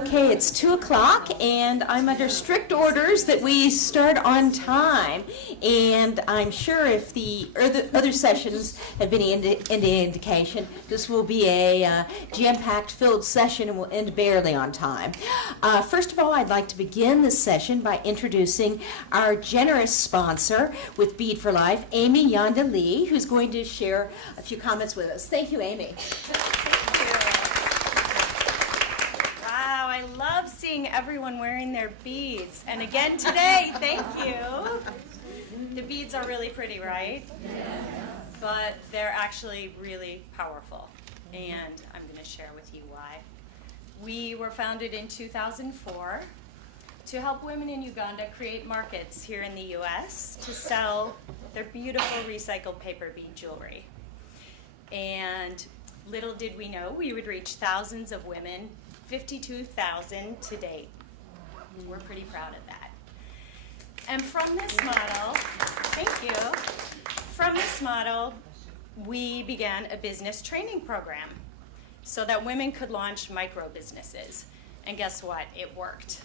Okay, it's 2 o'clock, and I'm under strict orders that we start on time. And I'm sure if the other sessions have been any indication, this will be a jam-packed filled session and will end barely on time. First of all, I'd like to begin this session by introducing our generous sponsor with Bead for Life, Amy Yonda Lee, who's going to share a few comments with us. Thank you, Amy. I love seeing everyone wearing their beads. And again today, thank you. The beads are really pretty, right? Yeah. But they're actually really powerful. And I'm going to share with you why. We were founded in 2004 to help women in Uganda create markets here in the U.S. to sell their beautiful recycled paper bead jewelry. And little did we know we would reach thousands of women, 52,000 to date. We're pretty proud of that. And from this model, thank you, from this model, we began a business training program so that women could launch micro businesses. And guess what? It worked.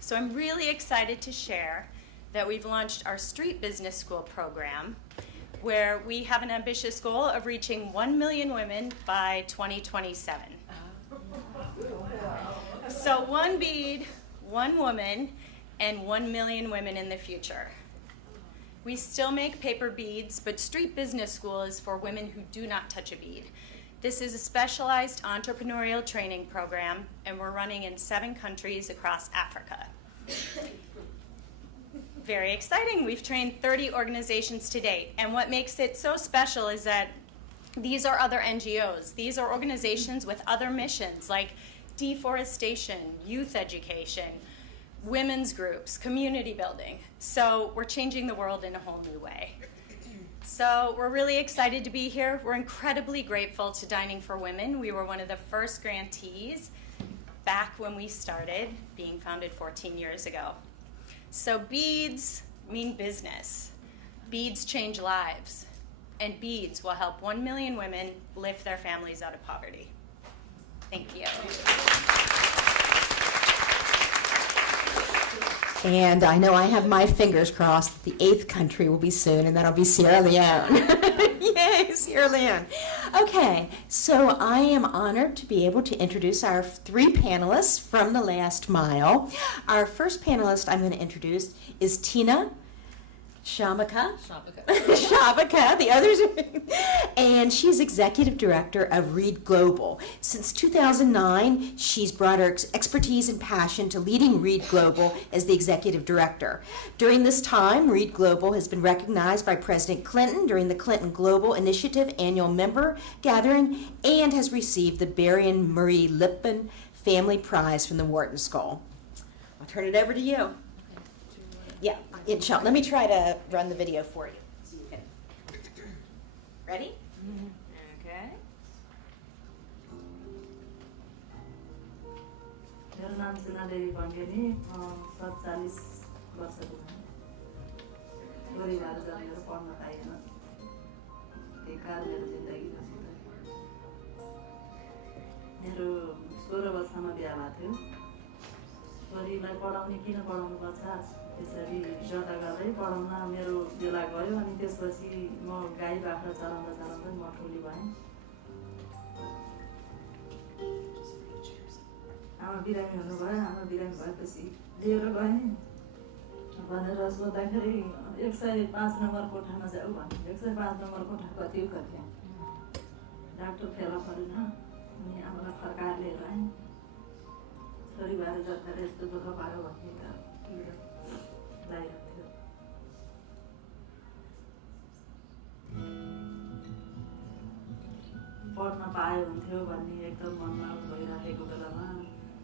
So I'm really excited to share that we've launched our Street Business School program, where we have an ambitious goal of reaching 1 million women by 2027. So 1 bead, 1 woman, and 1 million women in the future. We still make paper beads, but Street Business School is for women who do not touch a bead. This is a specialized entrepreneurial training program, and we're running in 7 countries across Africa. Very exciting. We've trained 30 organizations to date, and what makes it so special is that these are other NGOs. These are organizations with other missions like deforestation, youth education, women's groups, community building. So we're changing the world in a whole new way. So we're really excited to be here. We're incredibly grateful to Dining for Women. We were one of the first grantees back when we started, being founded 14 years ago. So beads mean business. Beads change lives. And beads will help 1 million women lift their families out of poverty. Thank you. And I know I have my fingers crossed that the 8th country will be soon, and that'll be Sierra Leone. Yay, Sierra Leone. Okay, so I am honored to be able to introduce our 3 panelists from the last mile. Our first panelist I'm going to introduce is Tina Sciabica, the others, and she's executive director of Reed Global. Since 2009, she's brought her expertise and passion to leading Reed Global as the executive director. During this time, Reed Global has been recognized by President Clinton during the Clinton Global Initiative annual member gathering and has received the Barry and Marie Lipman Family Prize from the Wharton School. I'll turn it over to you. Yeah, let me try to run the video for you. So you can. Ready? Okay. मेरो नाम चाहिँ नादेवी भन्केनी 47 वर्षको छोरी भएर जन्मेर पढ्न पाइएन त्यही कारण मेरो जिन्दगी नसित मेरो 16 वर्षमा बिहा भएको थियो छोरीलाई पढाउने किन पढाउनु पर्छ त्यसरी जता गर्दै पढाउन मेरो बेला गयो अनि त्यसपछि म गाई बाख्रा चराउँदा म ठुली भएँ आमा बिरामी हुनुभयो आमा बिरामी भएपछि लिएर गएँ भनेर सोद्धाखेरि 105 नम्बर कोठामा जाऊ भने 105 नम्बर कोठा कति गर्थ्यो डाक्टर फेला परेन अनि आमालाई फर्काएर लिएर आएँ छोरी भएर जाँदाखेरि यस्तो दुःख पायो भन्ने त लागिरहेको थियो पढ्न पाए हुन्थ्यो भन्ने एकदम मनमा भइराखेको बेलामा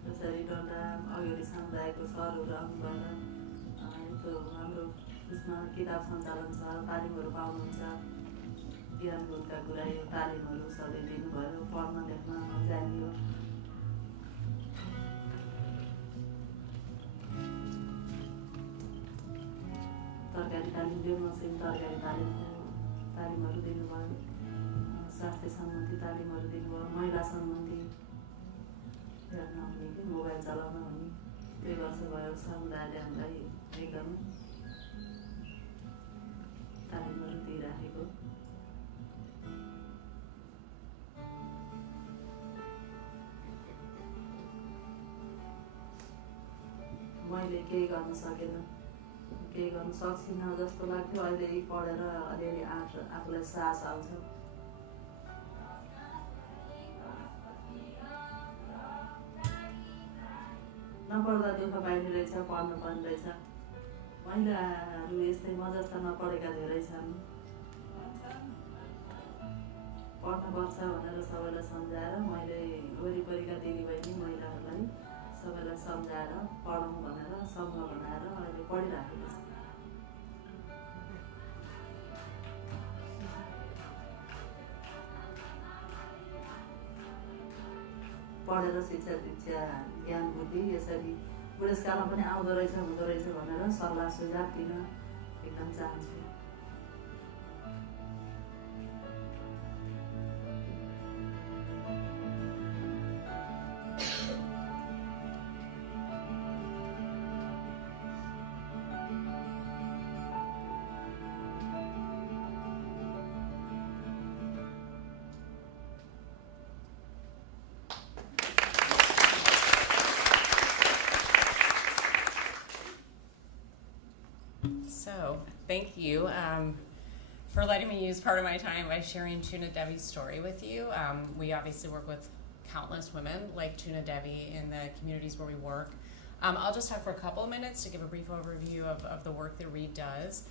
जसरी डन्डा अगाडि समुदायको सरहरू आउनुभएर त्यो हाम्रो उसमा किताब सञ्चालन छ तालिमहरू पाउनुहुन्छ ज्ञान गुणका कुरा यो तालिमहरू सबले दिनुभयो पढ्न लेख्न जानियो तरकारी तालिम दियो मसिन तरकारी तालिमहरू दिनुभयो स्वास्थ्य सम्बन्धी तालिमहरू दिनुभयो महिला सम्बन्धी खेल्न नहुने कि मोबाइल चलाउन हुने 2 वर्ष भयो समुदायले हामीलाई एकदम तालिमहरू दिइराखेको मैले केही गर्न सकेन केही गर्न सक्दिनँ जस्तो लाग्थ्यो अहिले पढेर अलिअलि आफूलाई साहस आउँछ नपढ्दा दुःख पाइने रहेछ पढ्नु पर्ने रहेछ महिलाहरू यस्तै म जस्ता नपढेका धेरै छन् पढ्नुपर्छ भनेर सबैलाई सम्झाएर मैले वरिपरिका दिदीबहिनी महिलाहरूलाई सबैलाई सम्झाएर पढौँ भनेर समूह बनाएर अहिले पढिराखेको छु पढेर शिक्षा दीक्षा ज्ञान बुद्धि यसरी बुढेसकालमा पनि आउँदो रहेछ हुँदो रहेछ भनेर सल्लाह सुझाव दिन एकदम चाहन्छु So, thank you for letting me use part of my time by sharing Tuna Devi's story with you. We obviously work with countless women like Tuna Devi in the communities where we work. I'll just have for a couple of minutes to give a brief overview of the work that READ does.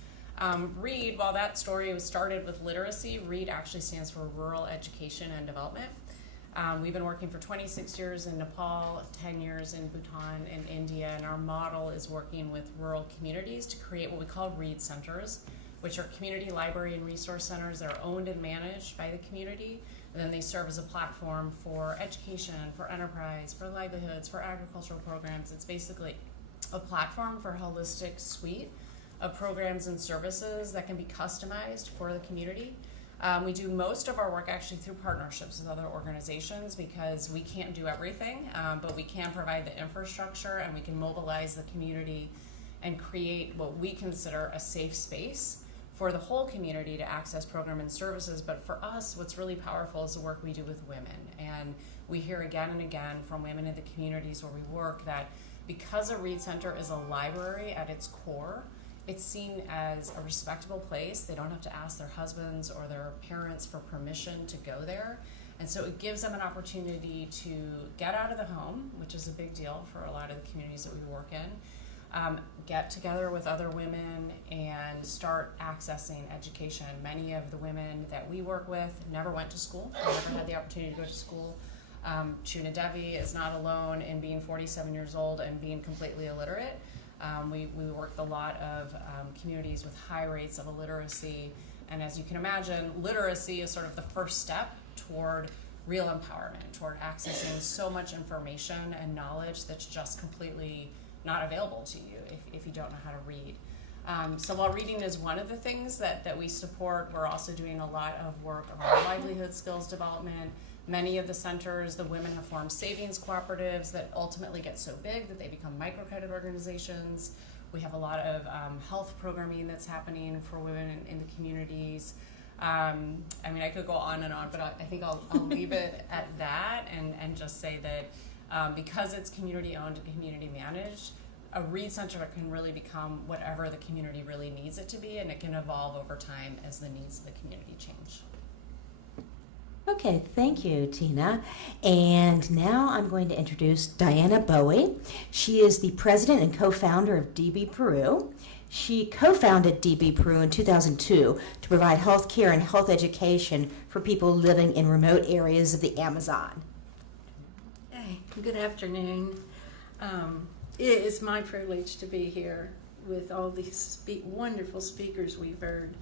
READ, while that story was started with literacy, READ actually stands for Rural Education and Development. We've been working for 26 years in Nepal, 10 years in Bhutan and India, and our model is working with rural communities to create what we call READ centers, which are community library and resource centers that are owned and managed by the community, and then they serve as a platform for education, for enterprise, for livelihoods, for agricultural programs. It's basically a platform for a holistic suite of programs and services that can be customized for the community. We do most of our work actually through partnerships with other organizations because we can't do everything, but we can provide the infrastructure and we can mobilize the community and create what we consider a safe space for the whole community to access program and services. But for us, what's really powerful is the work we do with women. And we hear again and again from women in the communities where we work that because a READ Center is a library at its core, it's seen as a respectable place. They don't have to ask their husbands or their parents for permission to go there. And so it gives them an opportunity to get out of the home, which is a big deal for a lot of the communities that we work in, get together with other women and start accessing education. Many of the women that we work with never went to school, never had the opportunity to go to school. Tuna Devi is not alone in being 47 years old and being completely illiterate. We work with a lot of communities with high rates of illiteracy, and as you can imagine, literacy is sort of the first step toward real empowerment, toward accessing so much information and knowledge that's just completely not available to you if you don't know how to read. So while reading is one of the things that we support, we're also doing a lot of work around livelihood skills development. Many of the centers, the women have formed savings cooperatives that ultimately get so big that they become microcredit organizations. We have a lot of health programming that's happening for women in the communities. I mean, I could go on and on, but I think I'll leave it at that and just say that because it's community owned and community managed, a READ Center can really become whatever the community really needs it to be, and it can evolve over time as the needs of the community change. Okay, thank you, Tina. And now I'm going to introduce Diana Bowie. She is the president and co-founder of DB Peru. She co-founded DB Peru in 2002 to provide health care and health education for people living in remote areas of the Amazon. Hey, good afternoon. It is my privilege to be here with all these wonderful speakers we've heard.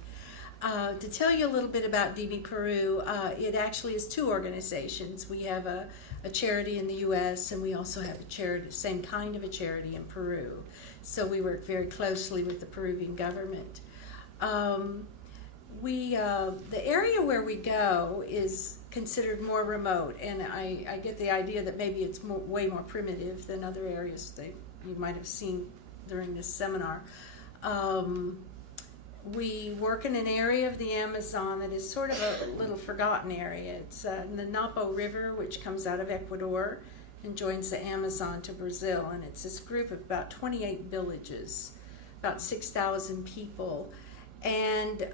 To tell you a little bit about DB Peru, it actually is two organizations. We have a charity in the U.S. and we also have a charity, same kind of a charity in Peru. So we work very closely with the Peruvian government. The area where we go is considered more remote, and I get the idea that maybe it's way more primitive than other areas that you might have seen during this seminar. We work in an area of the Amazon that is sort of a little forgotten area. It's in the Napo River, which comes out of Ecuador and joins the Amazon to Brazil, and it's this group of about 28 villages, about 6,000 people. And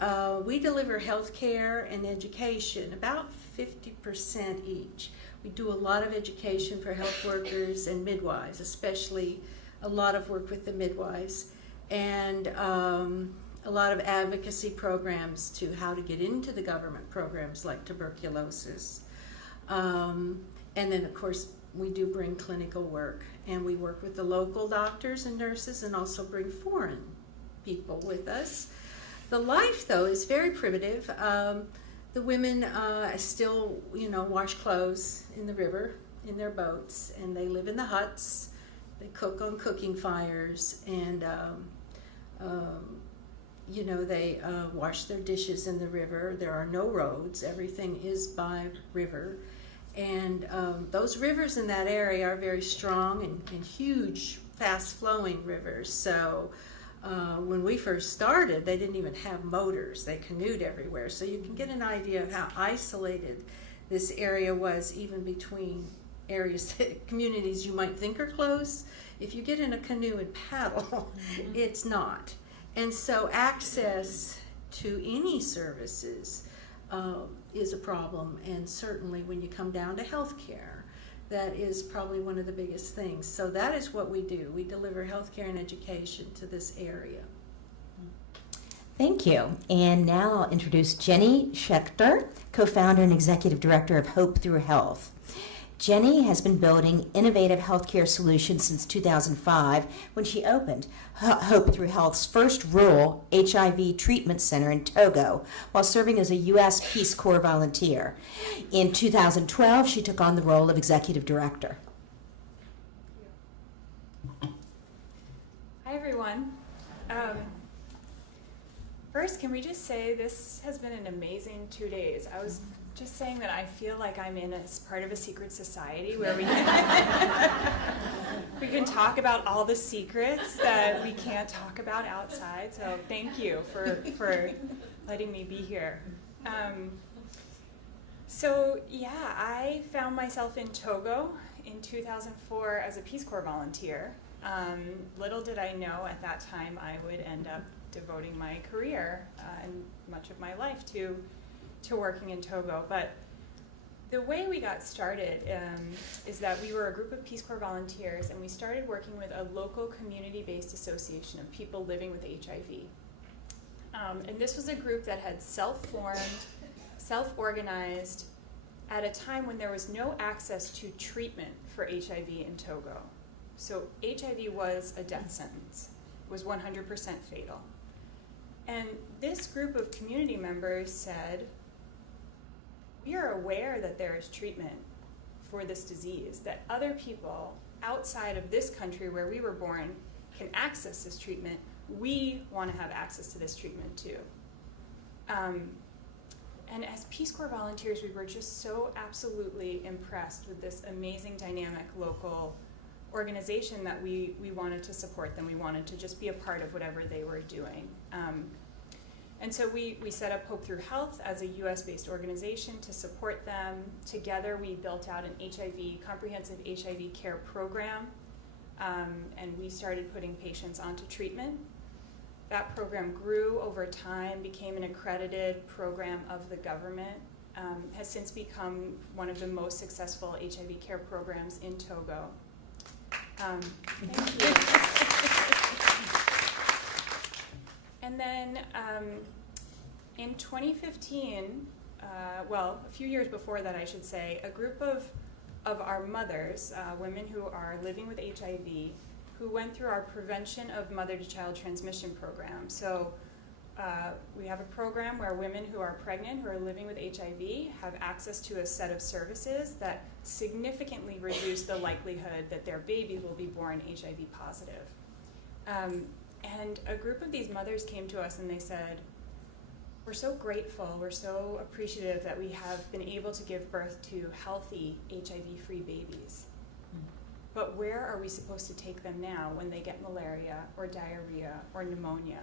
we deliver health care and education, about 50% each. We do a lot of education for health workers and midwives, especially a lot of work with the midwives, and a lot of advocacy programs to how to get into the government programs like tuberculosis. And then, of course, we do bring clinical work, and we work with the local doctors and nurses and also bring foreign people with us. The life, though, is very primitive. The women still, wash clothes in the river in their boats, and they live in the huts. They cook on cooking fires, and they wash their dishes in the river. There are no roads. Everything is by river. And those rivers in that area are very strong and huge, fast-flowing rivers. So when we first started, they didn't even have motors. They canoed everywhere. So you can get an idea of how isolated this area was, even between areas, communities you might think are close. If you get in a canoe and paddle, it's not. And so access to any services is a problem, and certainly when you come down to health care, that is probably one of the biggest things. So that is what we do. We deliver health care and education to this area. Thank you. And now I'll introduce Jenny Schechter, co-founder and executive director of Hope Through Health. Jenny has been building innovative healthcare solutions since 2005 when she opened Hope Through Health's first rural HIV treatment center in Togo while serving as a U.S. Peace Corps volunteer. In 2012, she took on the role of executive director. Hi, everyone. First, can we just say this has been an amazing 2 days. I was just saying that I feel like I'm in part of a secret society where we can talk about all the secrets that we can't talk about outside. So thank you for letting me be here. I found myself in Togo in 2004 as a Peace Corps volunteer. Little did I know at that time I would end up devoting my career and much of my life to working in Togo. But the way we got started is that we were a group of Peace Corps volunteers, and we started working with a local community-based association of people living with HIV. And this was a group that had self-formed, self-organized at a time when there was no access to treatment for HIV in Togo. So HIV was a death sentence. It was 100% fatal. And this group of community members said, we are aware that there is treatment for this disease, that other people outside of this country where we were born can access this treatment. We want to have access to this treatment too. And as Peace Corps volunteers, we were just so absolutely impressed with this amazing, dynamic local organization that we wanted to support them. We wanted to just be a part of whatever they were doing. And so we set up Hope Through Health as a US-based organization to support them. Together we built out an comprehensive HIV care program, and we started putting patients onto treatment. That program grew over time, became an accredited program of the government, has since become one of the most successful HIV care programs in Togo. Thank you. And then in 2015, a few years before that I should say, a group of our mothers, women who are living with HIV, who went through our Prevention of Mother-to-Child Transmission program. So we have a program where women who are pregnant, who are living with HIV, have access to a set of services that significantly reduce the likelihood that their baby will be born HIV positive. And a group of these mothers came to us and they said, we're so grateful, we're so appreciative that we have been able to give birth to healthy HIV-free babies. But where are we supposed to take them now when they get malaria or diarrhea or pneumonia?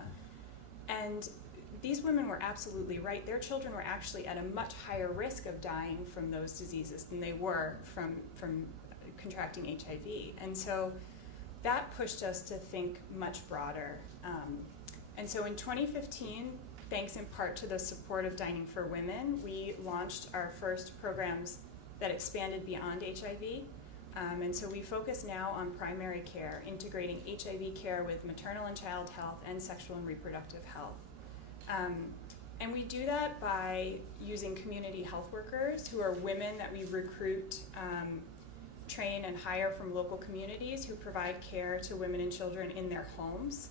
And these women were absolutely right. Their children were actually at a much higher risk of dying from those diseases than they were from contracting HIV. And so that pushed us to think much broader. And so in 2015, thanks in part to the support of Dining for Women, we launched our first programs that expanded beyond HIV. And so we focus now on primary care, integrating HIV care with maternal and child health and sexual and reproductive health. And we do that by using community health workers who are women that we recruit, train, and hire from local communities who provide care to women and children in their homes.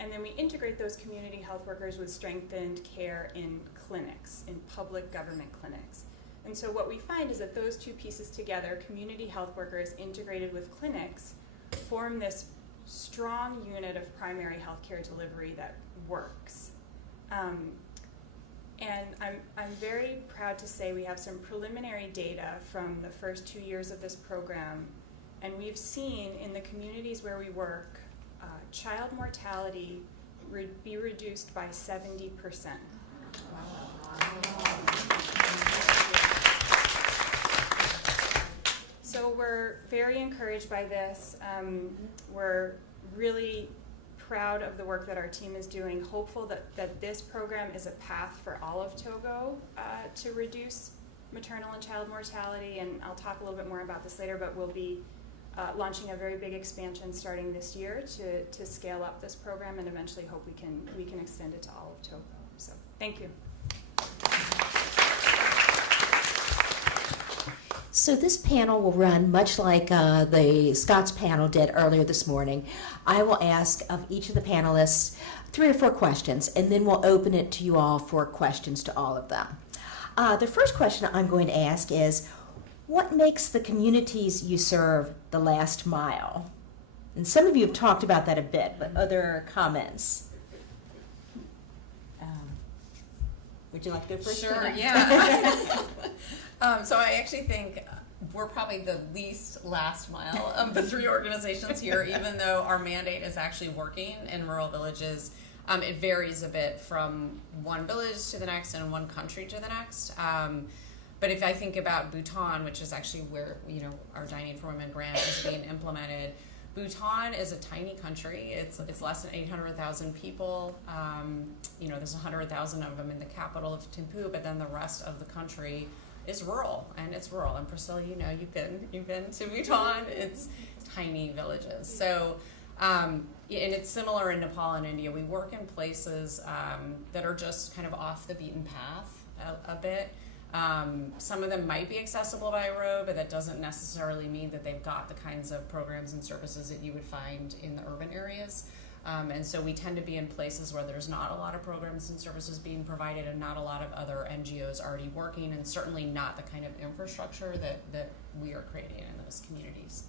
And then we integrate those community health workers with strengthened care in clinics, in public government clinics. And so what we find is that those two pieces together, community health workers integrated with clinics, form this strong unit of primary health care delivery that works. And I'm very proud to say we have some preliminary data from the first 2 years of this program, and we've seen in the communities where we work, child mortality be reduced by 70%. So we're very encouraged by this. We're really proud of the work that our team is doing, hopeful that this program is a path for all of Togo to reduce maternal and child mortality, and I'll talk a little bit more about this later, but we'll be launching a very big expansion starting this year to scale up this program, and eventually hope we can extend it to all of Togo. So thank you. So this panel will run much like the Scott's panel did earlier this morning. I will ask of each of the panelists 3 or 4 questions, and then we'll open it to you all for questions to all of them. The first question I'm going to ask is, what makes the communities you serve the last mile? And some of you have talked about that a bit, but other comments? Would you like to go first? Sure, yeah. So I actually think we're probably the least last mile of the 3 organizations here, even though our mandate is actually working in rural villages. It varies a bit from one village to the next and one country to the next. But if I think about Bhutan, which is actually where our Dining for Women grant is being implemented, Bhutan is a tiny country. It's less than 800,000 people. There's 100,000 of them in the capital of Thimphu, but then the rest of the country is rural, and it's rural. And Priscilla, you've been to Bhutan. It's tiny villages. So, and it's similar in Nepal and India. We work in places that are just kind of off the beaten path a bit. Some of them might be accessible by road, but that doesn't necessarily mean that they've got the kinds of programs and services that you would find in the urban areas. And so we tend to be in places where there's not a lot of programs and services being provided and not a lot of other NGOs already working, and certainly not the kind of infrastructure that we are creating in those communities.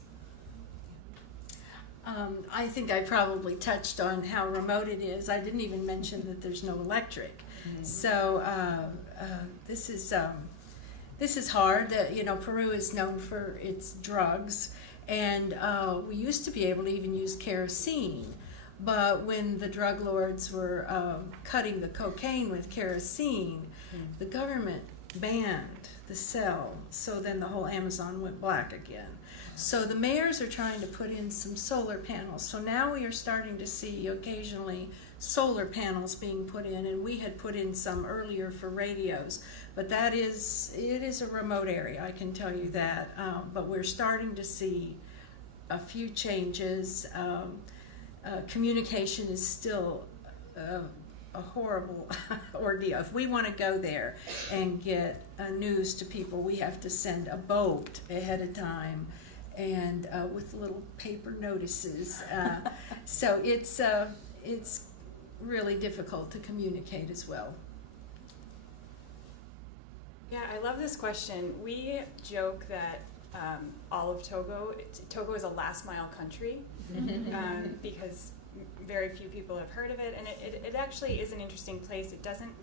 I think I probably touched on how remote it is. I didn't even mention that there's no electric. Mm-hmm. So this is hard. Peru is known for its drugs, and we used to be able to even use kerosene. But when the drug lords were cutting the cocaine with kerosene, the government banned the sale. So then the whole Amazon went black again. So the mayors are trying to put in some solar panels. So now we are starting to see occasionally solar panels being put in, and we had put in some earlier for radios. But it is a remote area, I can tell you that. But we're starting to see a few changes. Communication is still a horrible ordeal. If we want to go there and get news to people, we have to send a boat ahead of time, and with little paper notices. So it's really difficult to communicate as well. Yeah, I love this question. We joke that all of Togo is a last mile country because very few people have heard of it, and it actually is an interesting place. It doesn't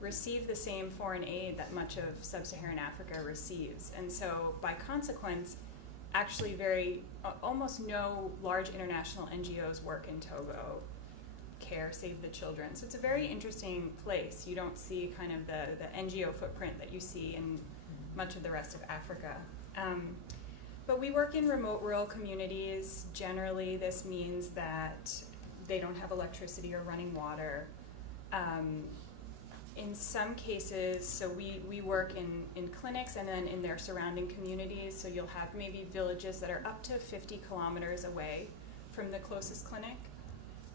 receive the same foreign aid that much of sub-Saharan Africa receives, and so by consequence, actually almost no large international NGOs work in Togo. Care, Save the Children. So it's a very interesting place. You don't see kind of the NGO footprint that you see in much of the rest of Africa. But we work in remote rural communities. Generally, this means that they don't have electricity or running water. In some cases, so we work in clinics and then in their surrounding communities. So you'll have maybe villages that are up to 50 kilometers away from the closest clinic.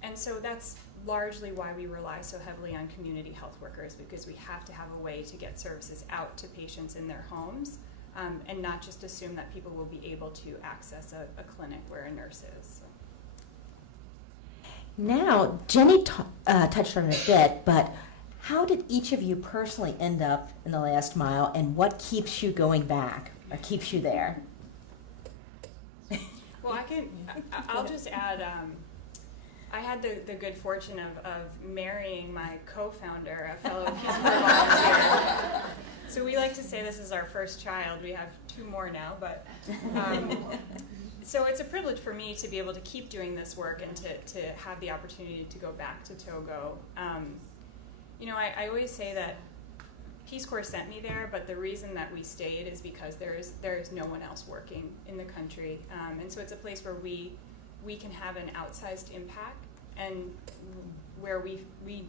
And so that's largely why we rely so heavily on community health workers, because we have to have a way to get services out to patients in their homes, and not just assume that people will be able to access a clinic where a nurse is. Now, Jenny touched on it a bit, but how did each of you personally end up in the last mile, and what keeps you going back or keeps you there? Well, I'll just add, I had the good fortune of marrying my co-founder, a fellow Peace Corps volunteer. So we like to say this is our first child. We have 2 more now, but so it's a privilege for me to be able to keep doing this work and to have the opportunity to go back to Togo. I always say that Peace Corps sent me there, but the reason that we stayed is because there is no one else working in the country, and so it's a place where we can have an outsized impact, and where we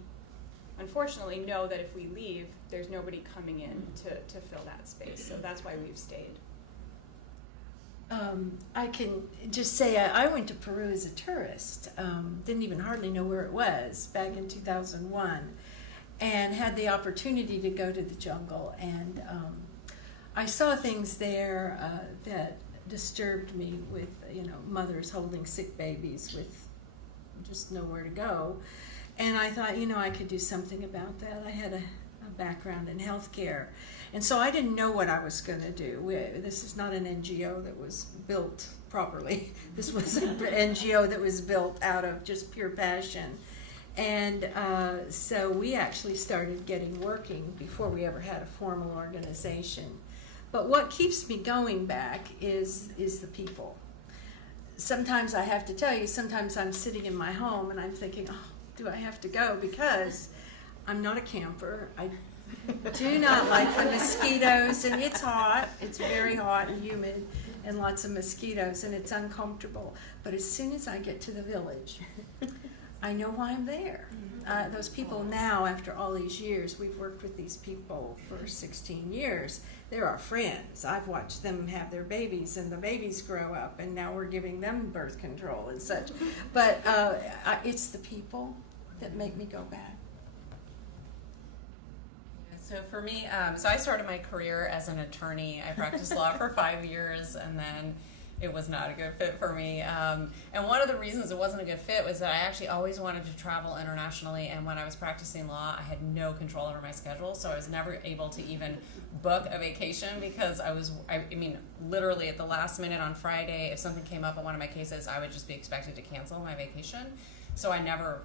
unfortunately know that if we leave, there's nobody coming in to fill that space. So that's why we've stayed. I can just say I went to Peru as a tourist, didn't even hardly know where it was back in 2001, and had the opportunity to go to the jungle, and I saw things there that disturbed me, with mothers holding sick babies with just nowhere to go, and I thought I could do something about that. I had a background in healthcare, and so I didn't know what I was going to do. This is not an NGO that was built properly. This was an NGO that was built out of just pure passion, and so we actually started getting working before we ever had a formal organization. But what keeps me going back is the people. Sometimes I have to tell you, sometimes I'm sitting in my home and I'm thinking, oh, do I have to go? Because I'm not a camper. I do not like the mosquitoes, and it's hot. It's very hot and humid and lots of mosquitoes, and it's uncomfortable. But as soon as I get to the village, I know why I'm there. Those people now, after all these years, we've worked with these people for 16 years. They're our friends. I've watched them have their babies, and the babies grow up, and now we're giving them birth control and such. But it's the people that make me go back. So for me, so I started my career as an attorney. I practiced law for 5 years, and then it was not a good fit for me. And one of the reasons it wasn't a good fit was that I actually always wanted to travel internationally, and when I was practicing law, I had no control over my schedule, so I was never able to even book a vacation, because I mean, literally at the last minute on Friday, if something came up on one of my cases, I would just be expected to cancel my vacation. So I never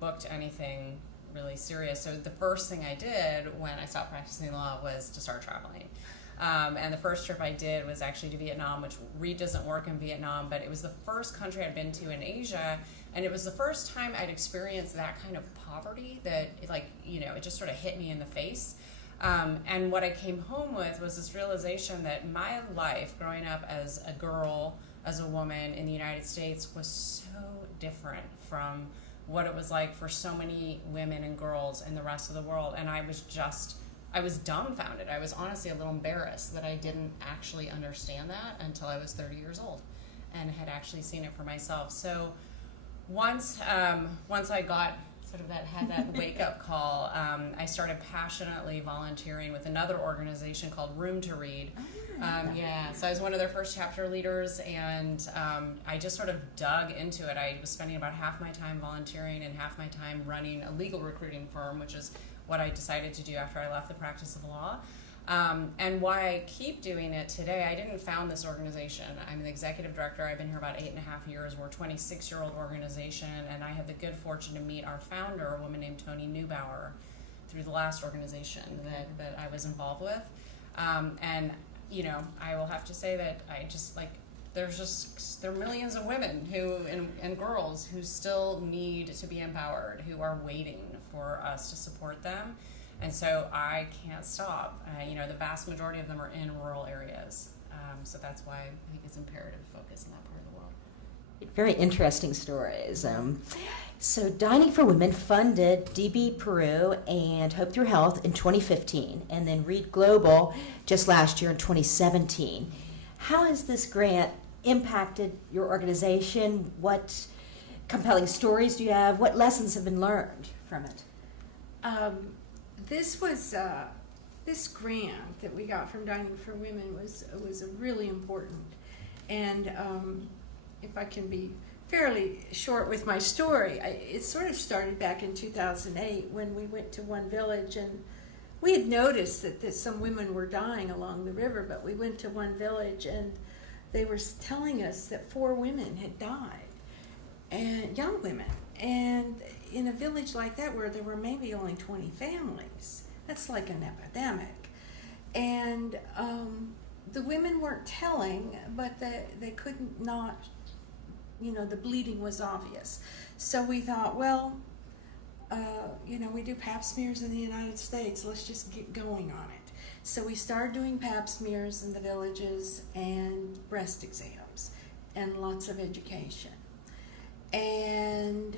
booked anything really serious. So the first thing I did when I stopped practicing law was to start traveling. And the first trip I did was actually to Vietnam, which doesn't work in Vietnam, but it was the first country I'd been to in Asia, and it was the first time I'd experienced that kind of poverty that, it just sort of hit me in the face. And what I came home with was this realization that my life growing up as a girl, as a woman in the United States, was so different from what it was like for so many women and girls in the rest of the world. And I was dumbfounded. I was honestly a little embarrassed that I didn't actually understand that until I was 30 years old and had actually seen it for myself. So once I got sort of had that wake-up call, I started passionately volunteering with another organization called Room to Read. So I was one of their first chapter leaders, and I just sort of dug into it. I was spending about half my time volunteering and half my time running a legal recruiting firm, which is what I decided to do after I left the practice of law. And why I keep doing it today, I didn't found this organization. I'm the executive director. I've been here about 8.5 years. We're a 26-year-old organization, and I had the good fortune to meet our founder, a woman named Toni Neubauer, through the last organization that I was involved with. And, you know, I will have to say that I just, like, there are millions of women who and girls who still need to be empowered, who are waiting for us to support them. And so I can't stop. You know, the vast majority of them are in rural areas. So that's why I think it's imperative to focus on that part of the world. Very interesting stories. So Dining for Women funded DB Peru and Hope Through Health in 2015, and then Read Global just last year in 2017. How has this grant impacted your organization? What compelling stories do you have? What lessons have been learned from it? This grant that we got from Dining for Women was a really important. And if I can be fairly short with my story, it sort of started back in 2008 when we went to one village, and we had noticed that some women were dying along the river, but we went to one village and they were telling us that 4 women had died, and young women. And in a village like that where there were maybe only 20 families, that's like an epidemic. And the women weren't telling, but they couldn't not, you know, the bleeding was obvious. So we thought, well, you know, we do pap smears in the United States, let's just get going on it. So we started doing pap smears in the villages and breast exams and lots of education. And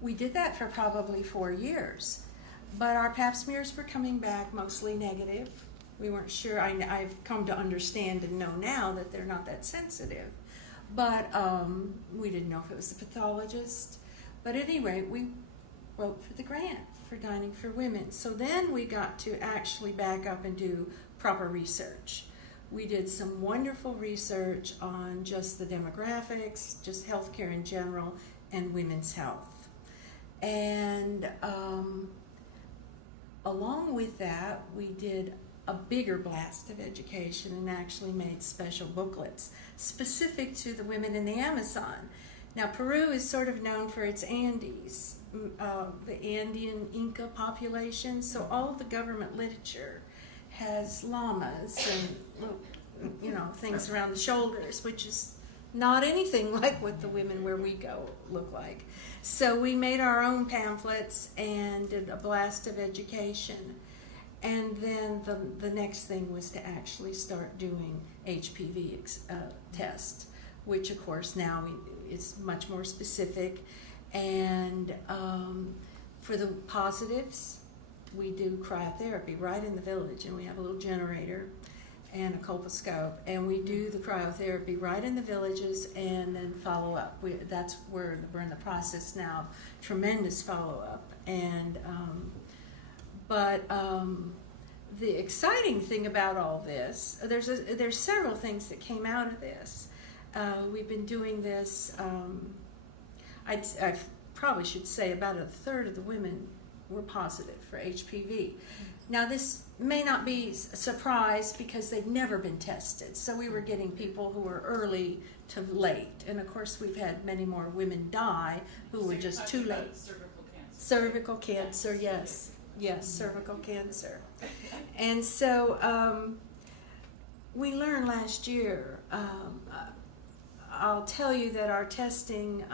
we did that for probably 4 years. But our pap smears were coming back mostly negative. We weren't sure. I've come to understand and know now that they're not that sensitive. But we didn't know if it was the pathologist. But at any rate, we wrote for the grant for Dining for Women. So then we got to actually back up and do proper research. We did some wonderful research on just the demographics, just healthcare in general, and women's health. And along with that, we did a bigger blast of education and actually made special booklets specific to the women in the Amazon. Now, Peru is sort of known for its Andes, the Andean Inca population, so all of the government literature has llamas and little, you know, things around the shoulders, which is not anything like what the women where we go look like. So we made our own pamphlets and did a blast of education. And then the next thing was to actually start doing HPV tests, which of course now is much more specific. And for the positives, we do cryotherapy right in the village, and we have a little generator and a colposcope, and we do the cryotherapy right in the villages and then follow up. That's where we're in the process now, tremendous follow-up. And the exciting thing about all this, there's several things that came out of this. We've been doing this, I probably should say about 1/3 of the women were positive for HPV. Now this may not be a surprise because they've never been tested. So we were getting people who were early to late. And of course we've had many more women die who were just too late. Cervical cancer. Cervical cancer, yes. Yes, cervical cancer. And so we learned last year, I'll tell you that our testing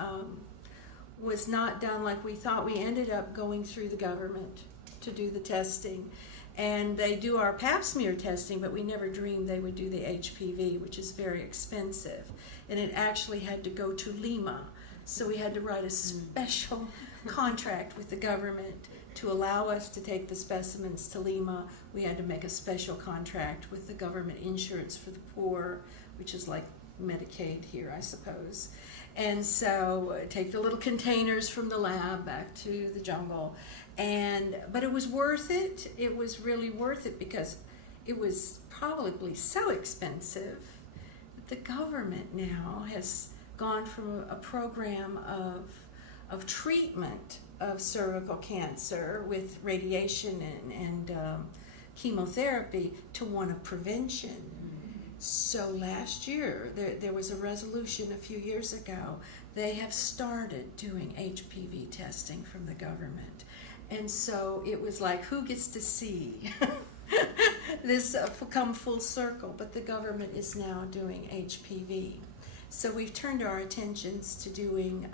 was not done like we thought. We ended up going through the government to do the testing. And they do our pap smear testing, but we never dreamed they would do the HPV, which is very expensive. And it actually had to go to Lima. So we had to write a special contract with the government to allow us to take the specimens to Lima. We had to make a special contract with the government insurance for the poor, which is like Medicaid here, I suppose. And so take the little containers from the lab back to the jungle. But it was worth it. It was really worth it because it was probably so expensive that the government now has gone from a program of treatment of cervical cancer with radiation and chemotherapy to one of prevention. So last year, there was a resolution a few years ago. They have started doing HPV testing from the government. And so it was like, who gets to see this come full circle? But the government is now doing HPV. So we've turned our attentions to doing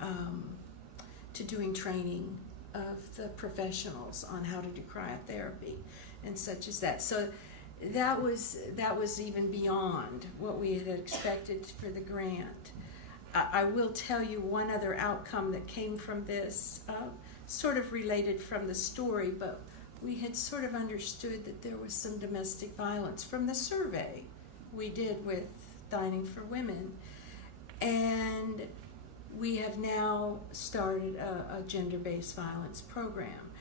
training of the professionals on how to do cryotherapy and such as that. So that was even beyond what we had expected for the grant. I will tell you one other outcome that came from this, sort of related from the story, but we had sort of understood that there was some domestic violence from the survey we did with Dining for Women. And we have now started a gender-based violence program.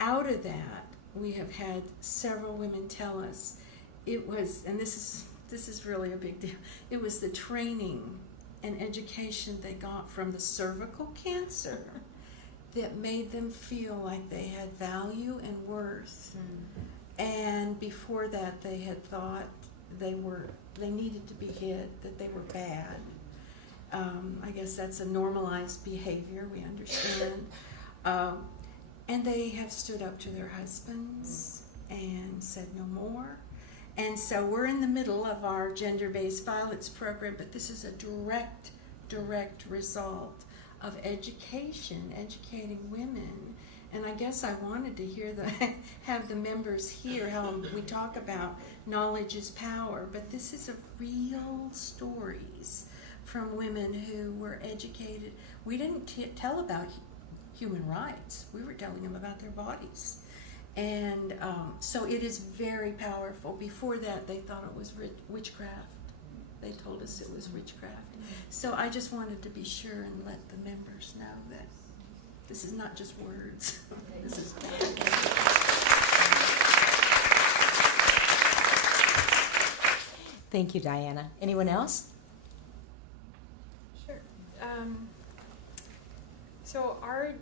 Out of that, we have had several women tell us it was, and this is really a big deal, it was the training and education they got from the cervical cancer that made them feel like they had value and worth. And before that, they had thought they needed to be hit, that they were bad. I guess that's a normalized behavior, we understand. And they have stood up to their husbands and said no more. And so we're in the middle of our gender-based violence program, but this is a direct result of educating women. And I guess I wanted to have the members hear how we talk about knowledge is power, but this is a real stories from women who were educated. We didn't tell about human rights. We were telling them about their bodies. And so it is very powerful. Before that, they thought it was witchcraft. They told us it was witchcraft. So I just wanted to be sure and let the members know that this is not just words. This is Thank you, Diana. Anyone else? Sure. So our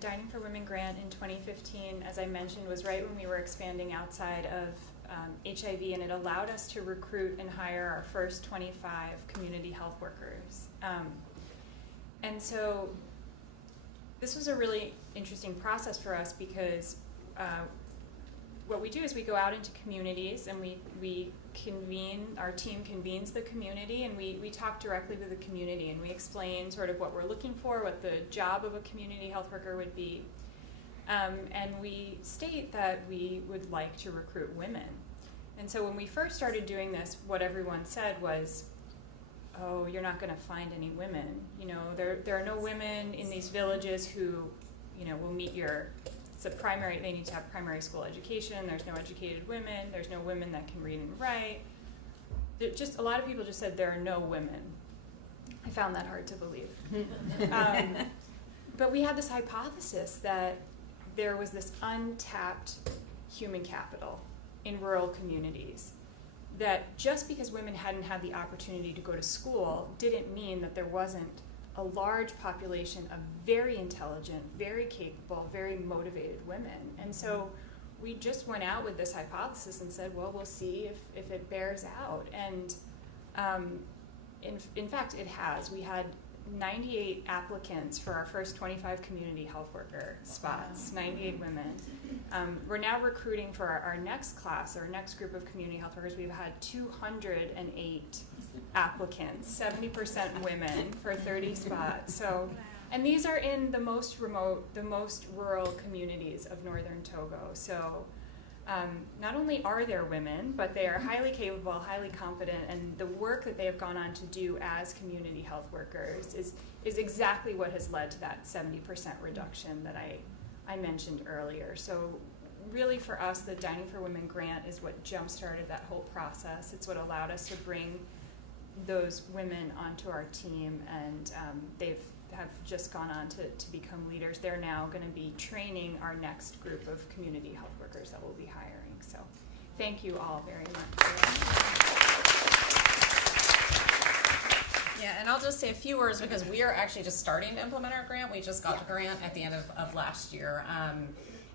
Dining for Women grant in 2015, as I mentioned, was right when we were expanding outside of HIV, and it allowed us to recruit and hire our first 25 community health workers. And so this was a really interesting process for us because what we do is we go out into communities and we convene, our team convenes the community, and we talk directly with the community, and we explain sort of what we're looking for, what the job of a community health worker would be. And we state that we would like to recruit women. And so when we first started doing this, what everyone said was, oh, you're not going to find any women. You know, there are no women in these villages who, you know, will meet your, they need to have primary school education. There's no educated women. There's no women that can read and write. A lot of people just said there are no women. I found that hard to believe. But we had this hypothesis that there was this untapped human capital in rural communities, that just because women hadn't had the opportunity to go to school didn't mean that there wasn't a large population of very intelligent, very capable, very motivated women. And so we just went out with this hypothesis and said, well, we'll see if it bears out. And in fact, it has. We had 98 applicants for our first 25 community health worker spots, 98 women. We're now recruiting for our next class, our next group of community health workers. We've had 208 applicants, 70% women for 30 spots. So, and these are in the most remote, the most rural communities of northern Togo. So not only are there women, but they are highly capable, highly competent, and the work that they have gone on to do as community health workers is exactly what has led to that 70% reduction that I mentioned earlier. So really for us, the Dining for Women grant is what jump-started that whole process. It's what allowed us to bring those women onto our team, and have just gone on to become leaders. They're now going to be training our next group of community health workers that we'll be hiring. So thank you all very much. Yeah, and I'll just say a few words because we are actually just starting to implement our grant. We just got the grant at the end of last year.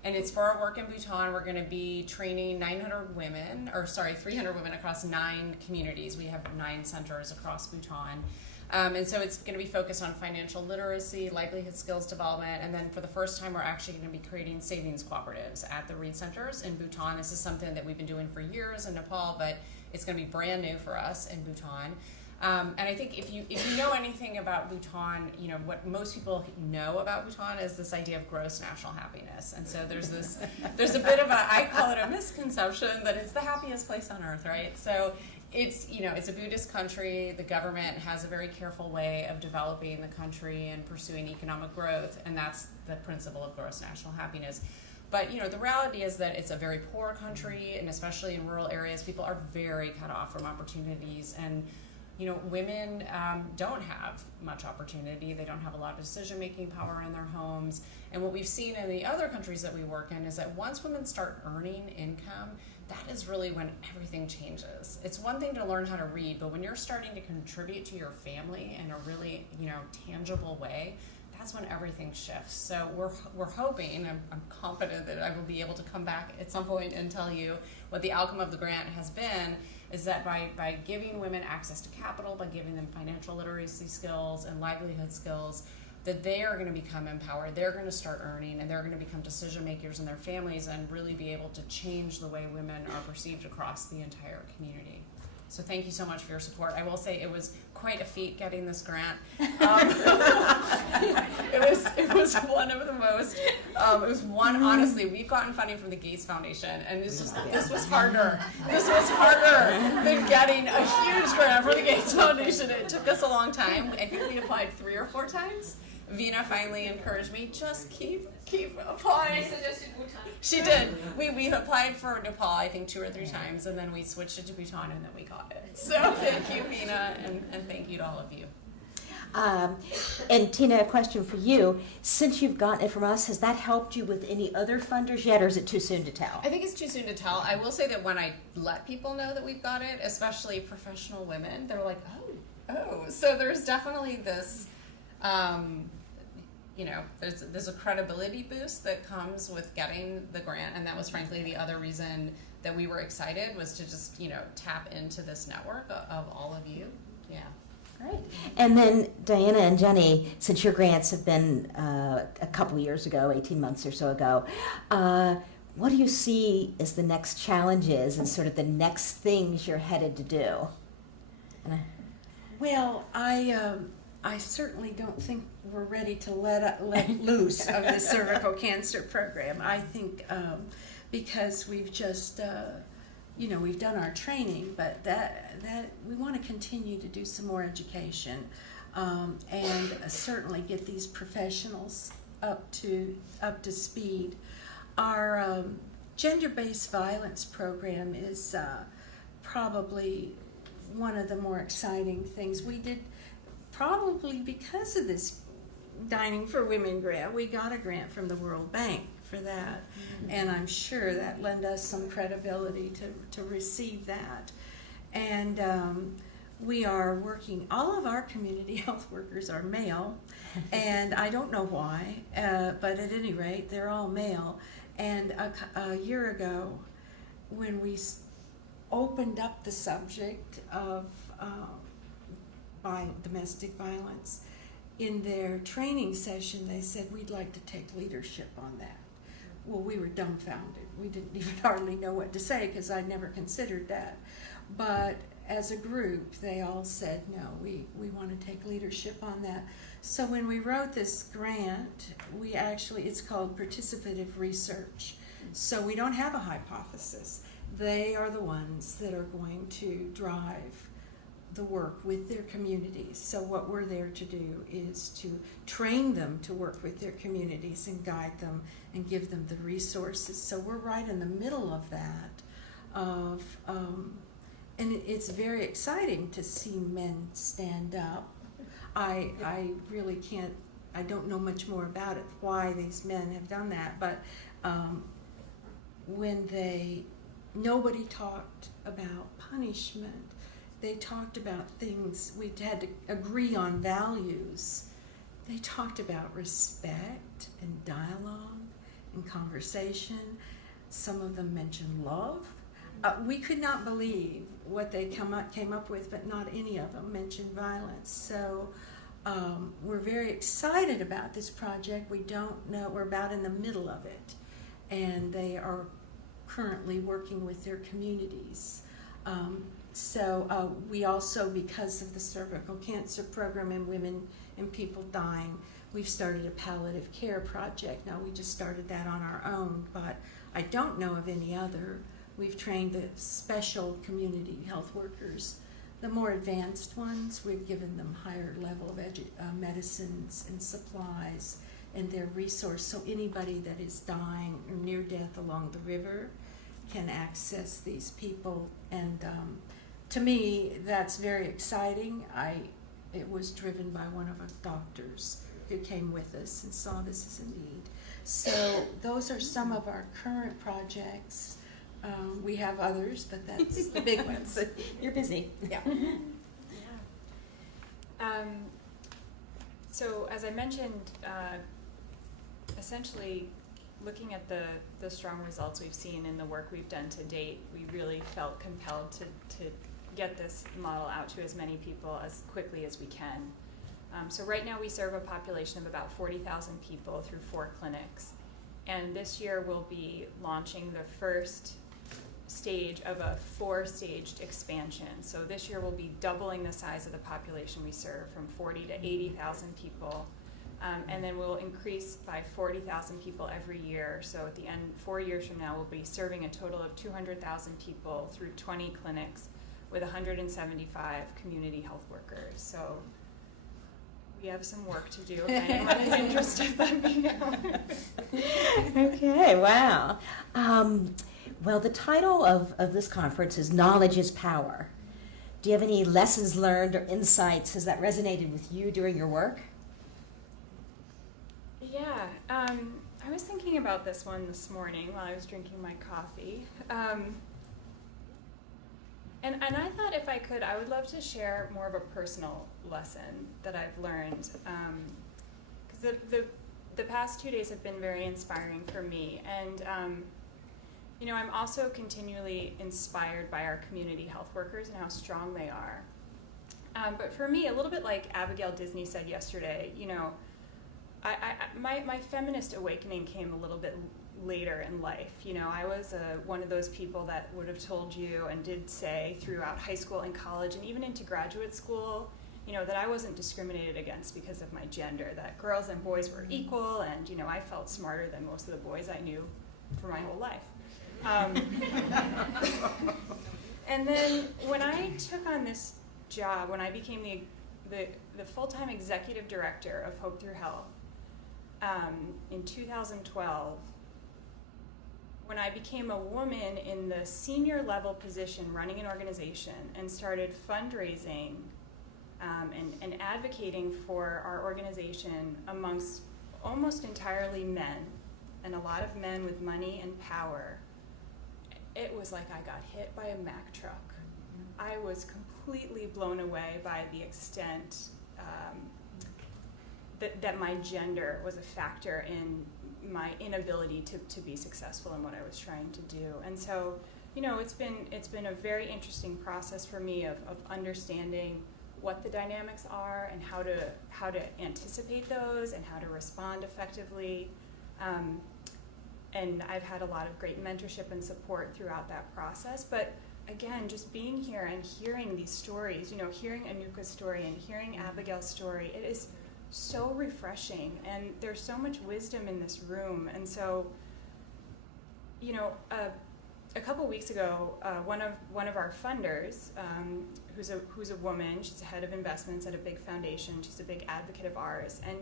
And it's for our work in Bhutan. We're going to be training 300 women across 9 communities. We have 9 centers across Bhutan. And so it's going to be focused on financial literacy, livelihood skills development, and then for the first time we're actually going to be creating savings cooperatives at the Reed Centers in Bhutan. This is something that we've been doing for years in Nepal, but it's going to be brand new for us in Bhutan. And I think if you know anything about Bhutan, you know what most people know about Bhutan is this idea of gross national happiness. And so there's a bit of I call it a misconception that it's the happiest place on earth, right? So it's a Buddhist country. The government has a very careful way of developing the country and pursuing economic growth, and that's the principle of gross national happiness. But the reality is that it's a very poor country, and especially in rural areas, people are very cut off from opportunities. And women don't have much opportunity. They don't have a lot of decision-making power in their homes. And what we've seen in the other countries that we work in is that once women start earning income, that is really when everything changes. It's one thing to learn how to read, but when you're starting to contribute to your family in a really, tangible way, that's when everything shifts. So we're hoping, I'm confident that I will be able to come back at some point and tell you what the outcome of the grant has been, is that by giving women access to capital, by giving them financial literacy skills and livelihood skills, that they are going to become empowered, they're going to start earning, and they're going to become decision makers in their families and really be able to change the way women are perceived across the entire community. So thank you so much for your support. I will say it was quite a feat getting this grant. It was one of the most. Honestly, we've gotten funding from the Gates Foundation, and this was harder. This was harder than getting a huge grant from the Gates Foundation. It took us a long time. I think we applied 3 or 4 times. Vina finally encouraged me, just keep applying. She did. We applied for Nepal, I think 2 or 3 times, and then we switched it to Bhutan, and then we got it. So thank you, Vina, and thank you to all of you. And Tina, a question for you. Since you've gotten it from us, has that helped you with any other funders yet, or is it too soon to tell? I think it's too soon to tell. I will say that when I let people know that we've got it, especially professional women, they're like, oh. So there's definitely this... there's a credibility boost that comes with getting the grant, and that was frankly the other reason that we were excited, was to just tap into this network of all of you. Yeah. Great. And then Diana and Jenny, since your grants have been a couple years ago, 18 months or so ago, what do you see as the next challenges and sort of the next things you're headed to do? Well, I certainly don't think we're ready to let loose of the cervical cancer program. I think because we've just, we've done our training, but that we want to continue to do some more education and certainly get these professionals up to speed. Our gender-based violence program is probably one of the more exciting things we did. Probably because of this Dining for Women grant, we got a grant from the World Bank for that, and I'm sure that lent us some credibility to receive that. And we are working, all of our community health workers are male, and I don't know why, but at any rate, they're all male. And a year ago, when we opened up the subject of by domestic violence, in their training session they said, we'd like to take leadership on that. Well, we were dumbfounded. We didn't even hardly know what to say because I'd never considered that. But as a group, they all said, no, we want to take leadership on that. So when we wrote this grant, it's called participative research. So we don't have a hypothesis. They are the ones that are going to drive the work with their communities. So what we're there to do is to train them to work with their communities and guide them and give them the resources. So we're right in the middle of that. And it's very exciting to see men stand up. I really can't, I don't know much more about it, why these men have done that, but when nobody talked about punishment. They talked about things, we had to agree on values. They talked about respect and dialogue in conversation. Some of them mentioned love. We could not believe what they came up with, but not any of them mentioned violence. So we're very excited about this project. We don't know, we're about in the middle of it, and they are currently working with their communities. We also, because of the cervical cancer program and women and people dying, we've started a palliative care project. Now, we just started that on our own, but I don't know of any other. We've trained the special community health workers. The more advanced ones, we've given them higher level of medicines and supplies and their resource, so anybody that is dying or near death along the river can access these people. And to me, that's very exciting. It was driven by one of our doctors who came with us and saw this as a need. So those are some of our current projects. We have others, but that's the big ones. You're busy. Yeah. So as I mentioned, essentially looking at the strong results we've seen in the work we've done to date, we really felt compelled to get this model out to as many people as quickly as we can. So right now we serve a population of about 40,000 people through 4 clinics. And this year we'll be launching the first stage of a 4-staged expansion. So this year we'll be doubling the size of the population we serve from 40 to 80,000 people. And then we'll increase by 40,000 people every year. So at the end, 4 years from now, we'll be serving a total of 200,000 people through 20 clinics with 175 community health workers. So we have some work to do. If anyone is interested, let me know. Okay, wow. Well, the title of this conference is Knowledge is Power. Do you have any lessons learned or insights? Has that resonated with you during your work? Yeah, I was thinking about this one this morning while I was drinking my coffee. And I thought if I could, I would love to share more of a personal lesson that I've learned. Because the past 2 days have been very inspiring for me. And, I'm also continually inspired by our community health workers and how strong they are. But for me, a little bit like Abigail Disney said yesterday, my feminist awakening came a little bit later in life. I was one of those people that would have told you and did say throughout high school and college and even into graduate school, that I wasn't discriminated against because of my gender, that girls and boys were equal, and, I felt smarter than most of the boys I knew for my whole life. And then when I took on this job, when I became the full-time executive director of Hope Through Health, in 2012, when I became a woman in the senior level position running an organization and started fundraising and advocating for our organization amongst almost entirely men, and a lot of men with money and power, it was like I got hit by a Mack truck. I was completely blown away by the extent that my gender was a factor in my inability to be successful in what I was trying to do. And so, it's been a very interesting process for me of understanding what the dynamics are and how to anticipate those and how to respond effectively. And I've had a lot of great mentorship and support throughout that process. But again, just being here and hearing these stories, hearing Anuka's story and hearing Abigail's story, it is so refreshing, and there's so much wisdom in this room. And so, a couple weeks ago, one of our funders, who's a woman, she's a head of investments at a big foundation, she's a big advocate of ours, and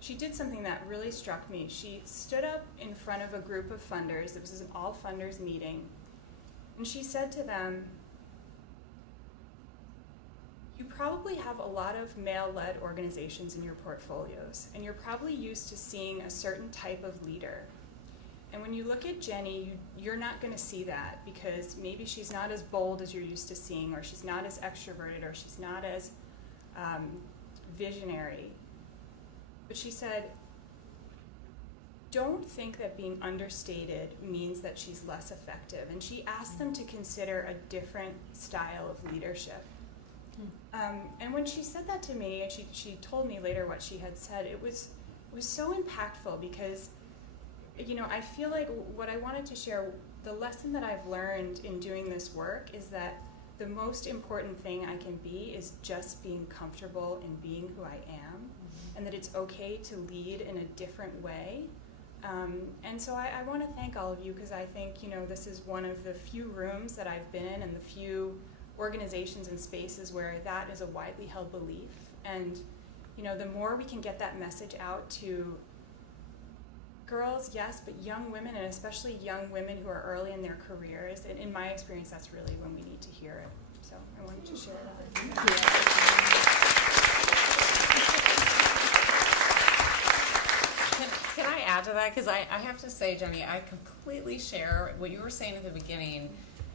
she did something that really struck me. She stood up in front of a group of funders. It was an all funders meeting, and she said to them, "You probably have a lot of male-led organizations in your portfolios, and you're probably used to seeing a certain type of leader. And when you look at Jenny, you're not going to see that because maybe she's not as bold as you're used to seeing, or she's not as extroverted, or she's not as visionary." But she said, don't think that being understated means that she's less effective. And she asked them to consider a different style of leadership. And when she said that to me, and she told me later what she had said, it was so impactful because, you know, I feel like what I wanted to share, the lesson that I've learned in doing this work is that the most important thing I can be is just being comfortable in being who I am, and that it's okay to lead in a different way. And so I want to thank all of you, because I think, you know, this is one of the few rooms that I've been in and the few organizations and spaces where that is a widely held belief. And, you know, the more we can get that message out to girls, yes, but young women, and especially young women who are early in their careers, and in my experience, that's really when we need to hear it. So I wanted to share that. Thank you. Can I add to that? Because I have to say, Jenny, I completely share what you were saying at the beginning.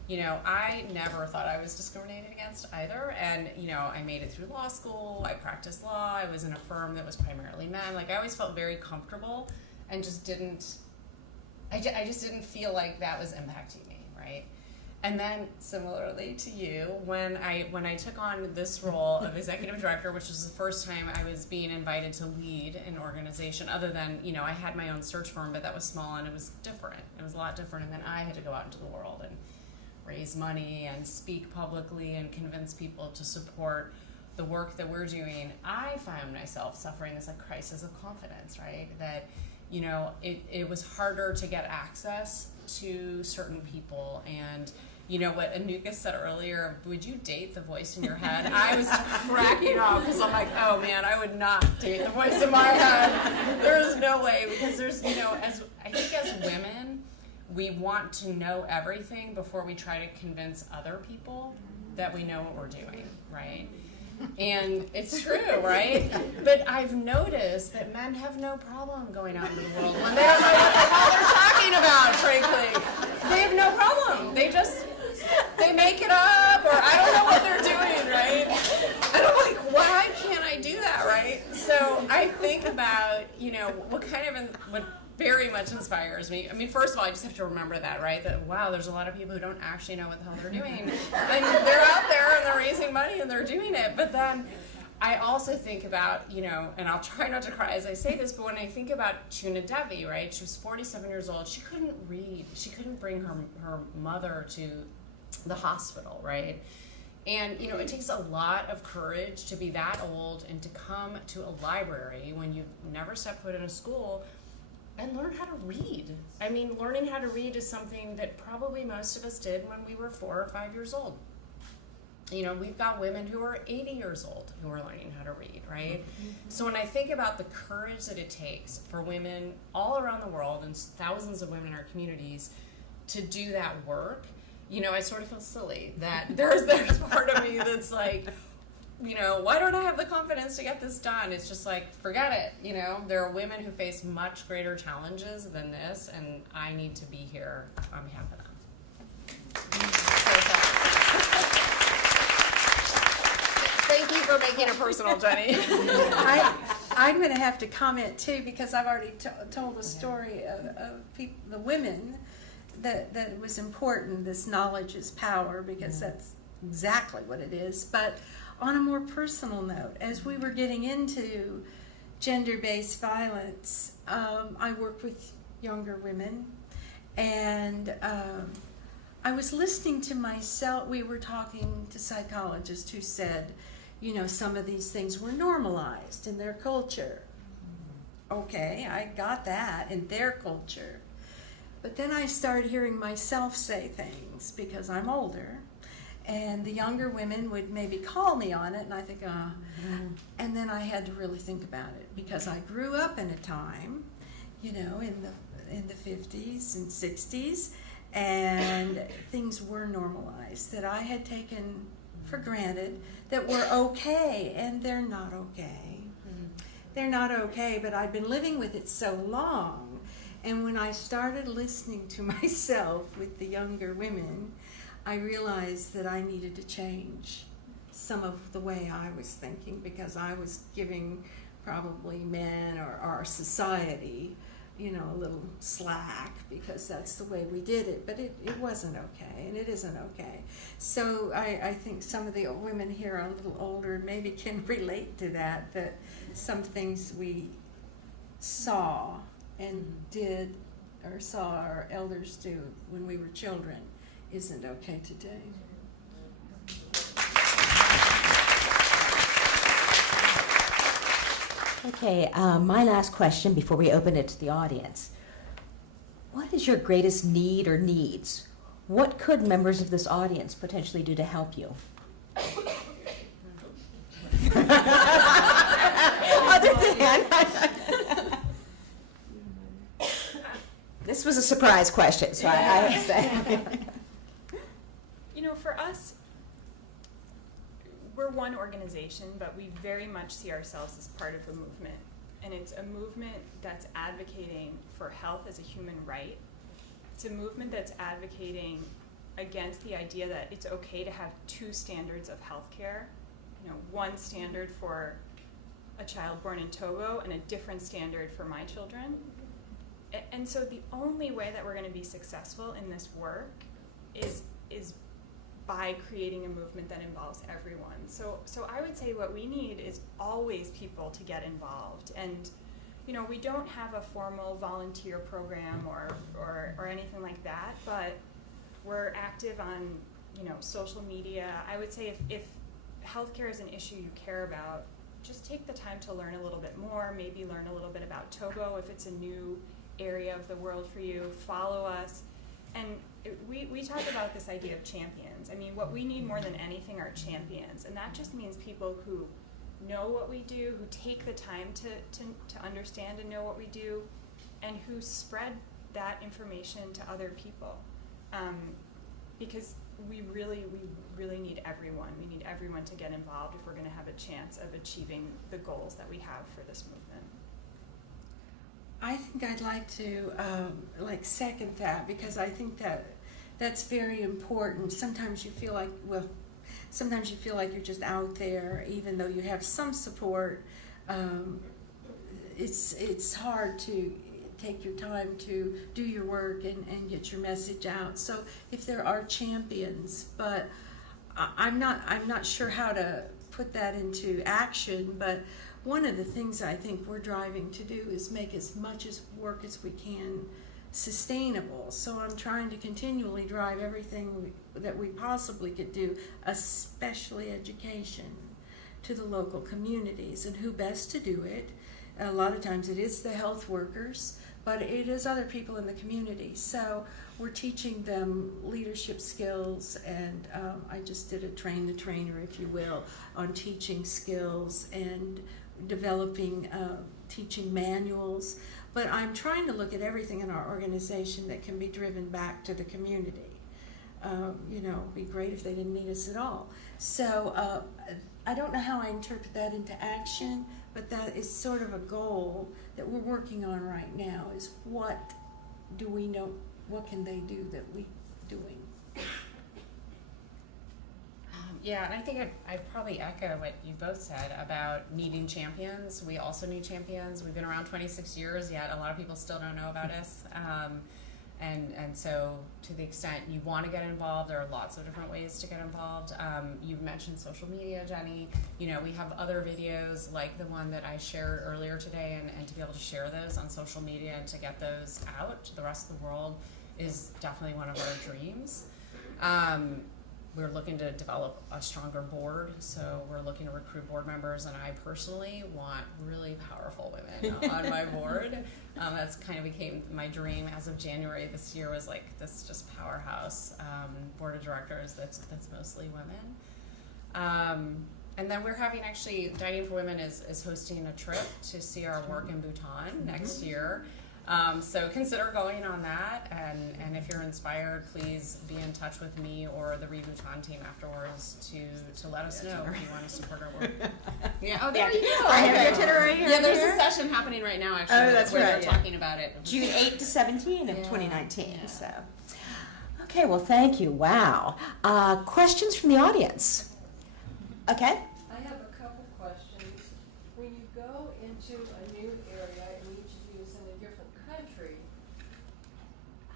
You know, I never thought I was discriminated against either. And, you know, I made it through law school. I practiced law. I was in a firm that was primarily men. Like, I always felt very comfortable and just I just didn't feel like that was impacting me, right? And then, similarly to you, when I took on this role of executive director, which was the first time I was being invited to lead an organization, other than, you know, I had my own search firm, but that was small and it was different. It was a lot different. And then I had to go out into the world and raise money and speak publicly and convince people to support the work that we're doing. I found myself suffering this like crisis of confidence, right? That, you know, it was harder to get access to certain people. And, you know, what Anuka said earlier, would you date the voice in your head? I was cracking up because I'm like, oh man, I would not date the voice in my head. There's no way, because there's, you know, I think as women, we want to know everything before we try to convince other people that we know what we're doing, right? And it's true, right? But I've noticed that men have no problem going out into the world when they don't know what the hell they're talking about, frankly. They have no problem. They make it up, or I don't know what they're doing, right? And I'm like, why can't I do that, right? So I think about, you know, what very much inspires me. I mean, first of all, I just have to remember that, right? That, wow, there's a lot of people who don't actually know what the hell they're doing. And they're out there and they're raising money and they're doing it. But then I also think about, you know, and I'll try not to cry as I say this, but when I think about Tuna Devi, right? She was 47 years old. She couldn't read. She couldn't bring her mother to the hospital, right? And, you know, it takes a lot of courage to be that old and to come to a library when you've never stepped foot in a school and learn how to read. I mean, learning how to read is something that probably most of us did when we were 4 or 5 years old. You know, we've got women who are 80 years old who are learning how to read, right? Mm-hmm. So when I think about the courage that it takes for women all around the world, and thousands of women in our communities, to do that work, you know, I sort of feel silly that there's part of me that's like, you know, why don't I have the confidence to get this done? It's just like, forget it. You know, there are women who face much greater challenges than this, and I need to be here on behalf of them. Thank you for making it personal, Jenny. I'm going to have to comment too, because I've already told the story of the women that it was important. This knowledge is power, because that's exactly what it is. But on a more personal note, as we were getting into gender-based violence, I work with younger women, and I was listening to myself. We were talking to psychologists who said, you know, some of these things were normalized in their culture. Okay, I got that, in their culture. But then I started hearing myself say things, because I'm older, and the younger women would maybe call me on it, and I think, and then I had to really think about it, because I grew up in a time, you know, in the 50s and 60s, and things were normalized that I had taken for granted that were okay, and they're not okay. They're not okay, but I've been living with it so long, and when I started listening to myself with the younger women, I realized that I needed to change some of the way I was thinking, because I was giving probably men or our society, a little slack because that's the way we did it, but it wasn't okay, and it isn't okay. So I think some of the women here are a little older and maybe can relate to that some things we saw and did or saw our elders do when we were children isn't okay today. Okay, my last question before we open it to the audience. What is your greatest need or needs? What could members of this audience potentially do to help you? Other than this was a surprise question, so I have to say. For us, we're one organization, but we very much see ourselves as part of a movement. And it's a movement that's advocating for health as a human right. It's a movement that's advocating against the idea that it's okay to have two standards of healthcare. One standard for a child born in Togo and a different standard for my children. And so the only way that we're going to be successful in this work is by creating a movement that involves everyone. So I would say what we need is always people to get involved. And we don't have a formal volunteer program or anything like that, but we're active on social media. I would say if healthcare is an issue you care about, just take the time to learn a little bit more, maybe learn a little bit about Togo if it's a new area of the world for you, follow us. And we talk about this idea of champions. I mean, what we need more than anything are champions, and that just means people who know what we do, who take the time to understand and know what we do, and who spread that information to other people. Because we really need everyone. We need everyone to get involved if we're going to have a chance of achieving the goals that we have for this movement. I think I'd like to second that, because I think that's very important. Sometimes you feel like you're just out there, even though you have some support. It's hard to take your time to do your work and get your message out. So if there are champions, but I'm not sure how to put that into action, but one of the things I think we're driving to do is make as much work as we can sustainable. So I'm trying to continually drive everything that we possibly could do, especially education, to the local communities. And who best to do it? A lot of times it is the health workers, but it is other people in the community. So we're teaching them leadership skills, and I just did a train the trainer, if you will, on teaching skills and developing teaching manuals. But I'm trying to look at everything in our organization that can be driven back to the community. It'd be great if they didn't need us at all. So I don't know how I interpret that into action, but that is sort of a goal that we're working on right now, is what do we know, what can they do that we're doing? Yeah, and I think I'd probably echo what you both said about needing champions. We also need champions. We've been around 26 years, yet a lot of people still don't know about us. And so to the extent you want to get involved, there are lots of different ways to get involved. You've mentioned social media, Jenny. We have other videos like the one that I shared earlier today, and to be able to share those on social media and to get those out to the rest of the world is definitely one of our dreams. We're looking to develop a stronger board, so we're looking to recruit board members, and I personally want really powerful women on my board. That's kind of became my dream as of January this year, was like this just powerhouse board of directors that's mostly women. And then we're having, actually, Dining for Women is hosting a trip to see our work in Bhutan next year. So consider going on that, and if you're inspired, please be in touch with me or the Read Bhutan team afterwards to let us know if you want to support our work. Yeah. Oh, there you go. I have your itinerary here. Yeah, there's a session happening right now, actually. Oh, that's where right, they're yeah. talking about it. June 8 to 17 of Yeah. 2019. Yeah. So, okay, well, thank you. Wow. Questions from the audience? Okay. I have a couple questions. When you go into a new area, and each of you is in a different country,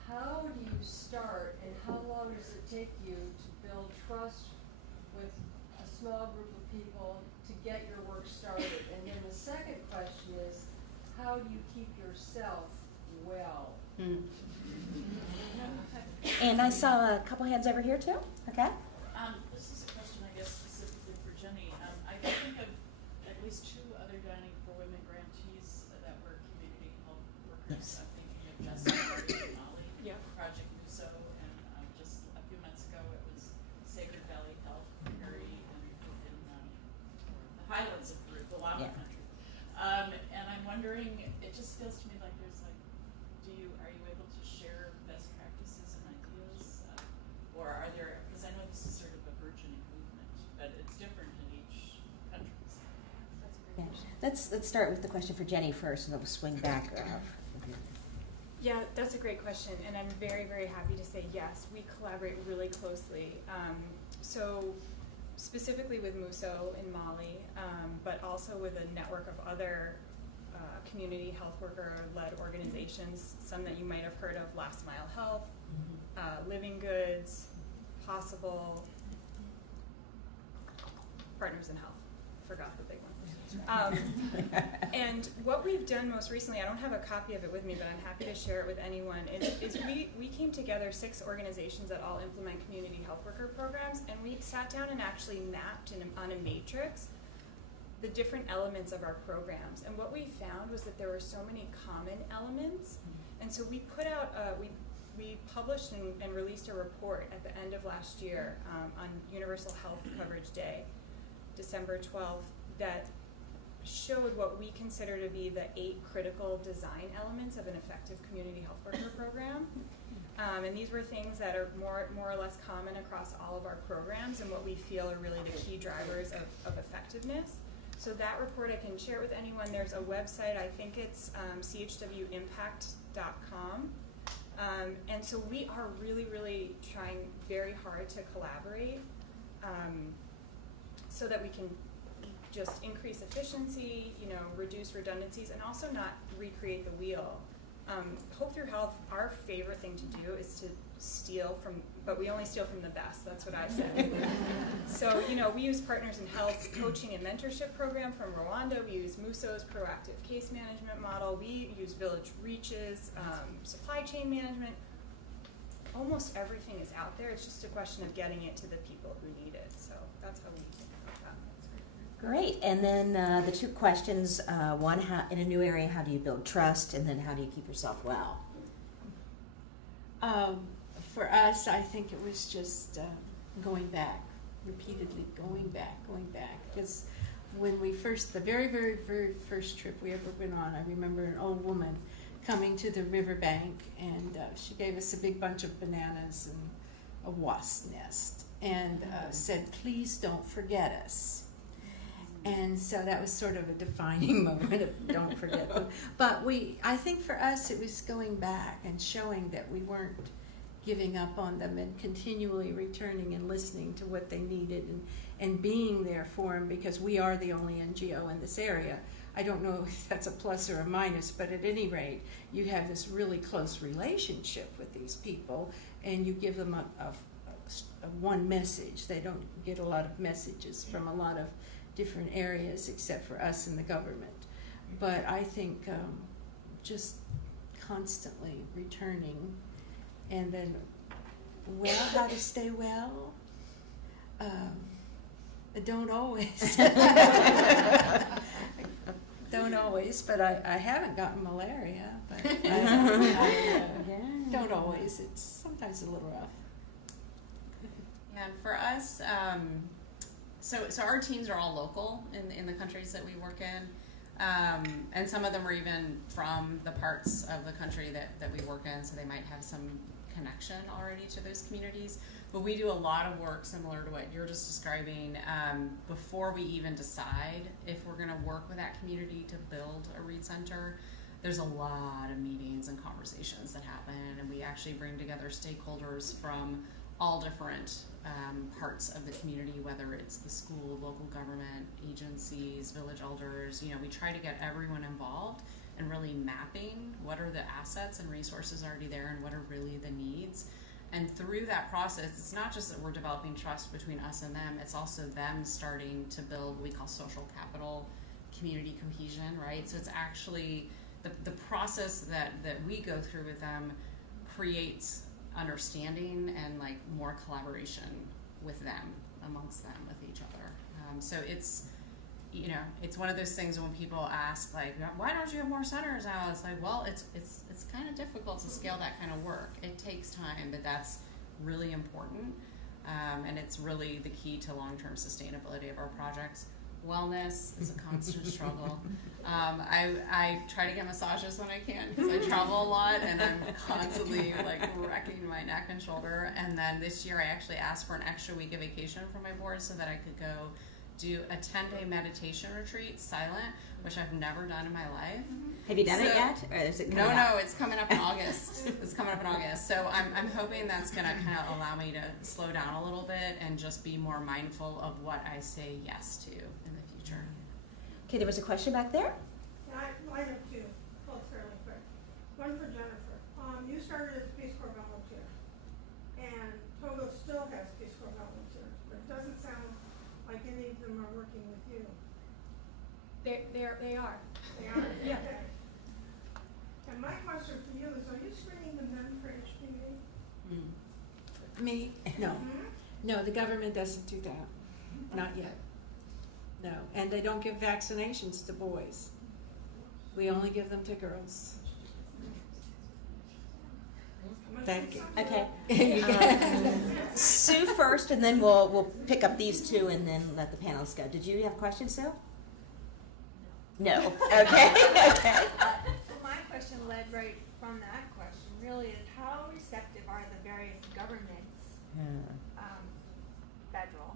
how do you start and how long does it take you to build trust with a small group of people to get your work started? And then the second question is, how do you keep yourself well? And I saw a couple hands over here too. Okay. This is a question, I guess, specifically for Jenny. I can think of at least 2 other Dining for Women grantees that were community health workers. I'm thinking of Jessica and Molly, Yeah. Project Muso, and just a few months ago it was Sacred Valley Health, Perry, and in the highlands of Peru, the Lama Yeah. country. And I'm wondering, it just feels to me like there's like, are you able to share best practices and ideas? Or are there, because I know this is sort of a burgeoning movement, but it's different in each country. Yeah. Let's start with the question for Jenny first, and then we'll swing back. Yeah, that's a great question, and I'm very, very happy to say yes. We collaborate really closely. So specifically with Muso in Mali, but also with a network of other community health worker-led organizations, some that you might have heard of, Last Mile Health, Living Goods, Possible, Partners in Health. Forgot the big one. And what we've done most recently, I don't have a copy of it with me, but I'm happy to share it with anyone, is we came together 6 organizations that all implement community health worker programs, and we sat down and actually mapped on a matrix the different elements of our programs. And what we found was that there were so many common elements, and so we put out, we published and released a report at the end of last year on Universal Health Coverage Day, December 12th, that showed what we consider to be the 8 critical design elements of an effective community health worker program. And these were things that are more or less common across all of our programs and what we feel are really the key drivers of effectiveness. So that report I can share with anyone. There's a website, I think it's chwimpact.com. And so we are really, really trying very hard to collaborate so that we can just increase efficiency, reduce redundancies, and also not recreate the wheel. Hope Through Health, our favorite thing to do is to steal from, but we only steal from the best, that's what I said. So, we use Partners in Health's coaching and mentorship program from Rwanda, we use Muso's proactive case management model, we use Village Reach's supply chain management. Almost everything is out there, it's just a question of getting it to the people who need it, so that's how we think about that. Great. And then the 2 questions, one, in a new area, how do you build trust? And then how do you keep yourself well? For us, I think it was just going back, repeatedly going back. Because when we first, the very, very, very first trip we ever went on, I remember an old woman coming to the riverbank, and she gave us a big bunch of bananas and a wasp nest, and said, "Please don't forget us." And so that was sort of a defining moment of don't forget them. But I think for us it was going back and showing that we weren't giving up on them and continually returning and listening to what they needed and being there for them, because we are the only NGO in this area. I don't know if that's a plus or a minus, but at any rate, you have this really close relationship with these people, and you give them a one message. They don't get a lot of messages from a lot of different areas except for us and the government. But I think just constantly returning, and then how to stay well? Don't always. Don't always, but I haven't gotten malaria, but I don't always. It's sometimes a little rough. And for us, so our teams are all local in the countries that we work in, and some of them are even from the parts of the country that we work in, so they might have some connection already to those communities. But we do a lot of work similar to what you're just describing before we even decide if we're going to work with that community to build a Read Center. There's a lot of meetings and conversations that happen, and we actually bring together stakeholders from all different parts of the community, whether it's the school, local government, agencies, village elders. We try to get everyone involved and really really mapping what are the assets and resources already there and what are really the needs. And through that process, it's not just that we're developing trust between us and them, it's also them starting to build what we call social capital, community cohesion, right? So it's actually the process that we go through with them creates understanding and like more collaboration with them, amongst them, with each other. So it's, you know, it's one of those things when people ask like, why don't you have more centers now? It's like, well, it's kind of difficult to scale that kind of work. It takes time, but that's really important. And it's really the key to long-term sustainability of our projects. Wellness is a constant struggle. I try to get massages when I can because I travel a lot and I'm constantly like wrecking my neck and shoulder. And then this year I actually asked for an extra week of vacation from my board so that I could go do a 10-day meditation retreat, silent, which I've never done in my life. Have you done it So- yet? Or is it No, coming up? no, it's coming up in August. It's coming up in August. So I'm hoping that's going to kind of allow me to slow down a little bit and just be more mindful of what I say yes to in the future. Okay, there was a question back there. I have two, both fairly quick. One for Jennifer. You started as Peace Corps volunteer, and Togo still has Peace Corps volunteers, but it doesn't sound like any of them are working with you. They are. They are? Yeah. Okay. And my question for you is, are you screening the men for HPV? Me? No. Hmm? No, the government doesn't do that. Not yet. No. And they don't give vaccinations to boys. We only give them to girls. Thank you. Okay. Sue first, and then we'll pick up these two, and then let the panelists go. Did you have questions, Sue? No. Okay. Okay. My question led right from that question really is how receptive are the various governments, federal,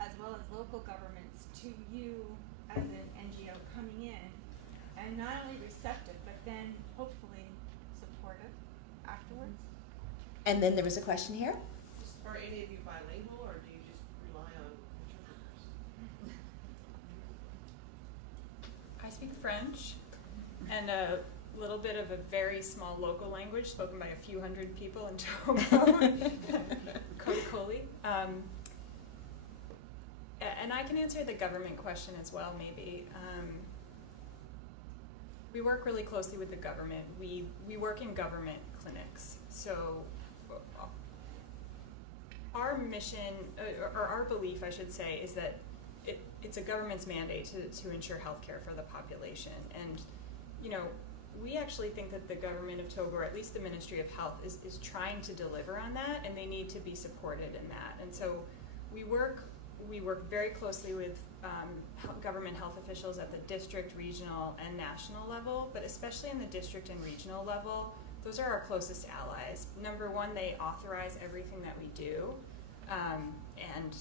as well as local governments, to you as an NGO coming in, and not only receptive, but then hopefully supportive afterwards? And then there was a question here. Are any of you bilingual, or do you just rely on interpreters? I speak French and a little bit of a very small local language spoken by a few hundred people in Togo, Kodakoli. And I can answer the government question as well, maybe. We work really closely with the government. We work in government clinics. So our mission, or our belief, I should say, is that it's a government's mandate to ensure health care for the population. And, you know, we actually think that the government of Togo, or at least the Ministry of Health, is trying to deliver on that, and they need to be supported in that. And so we work very closely with government health officials at the district, regional, and national level, but especially in the district and regional level, those are our closest allies. Number one, they authorize everything that we do, and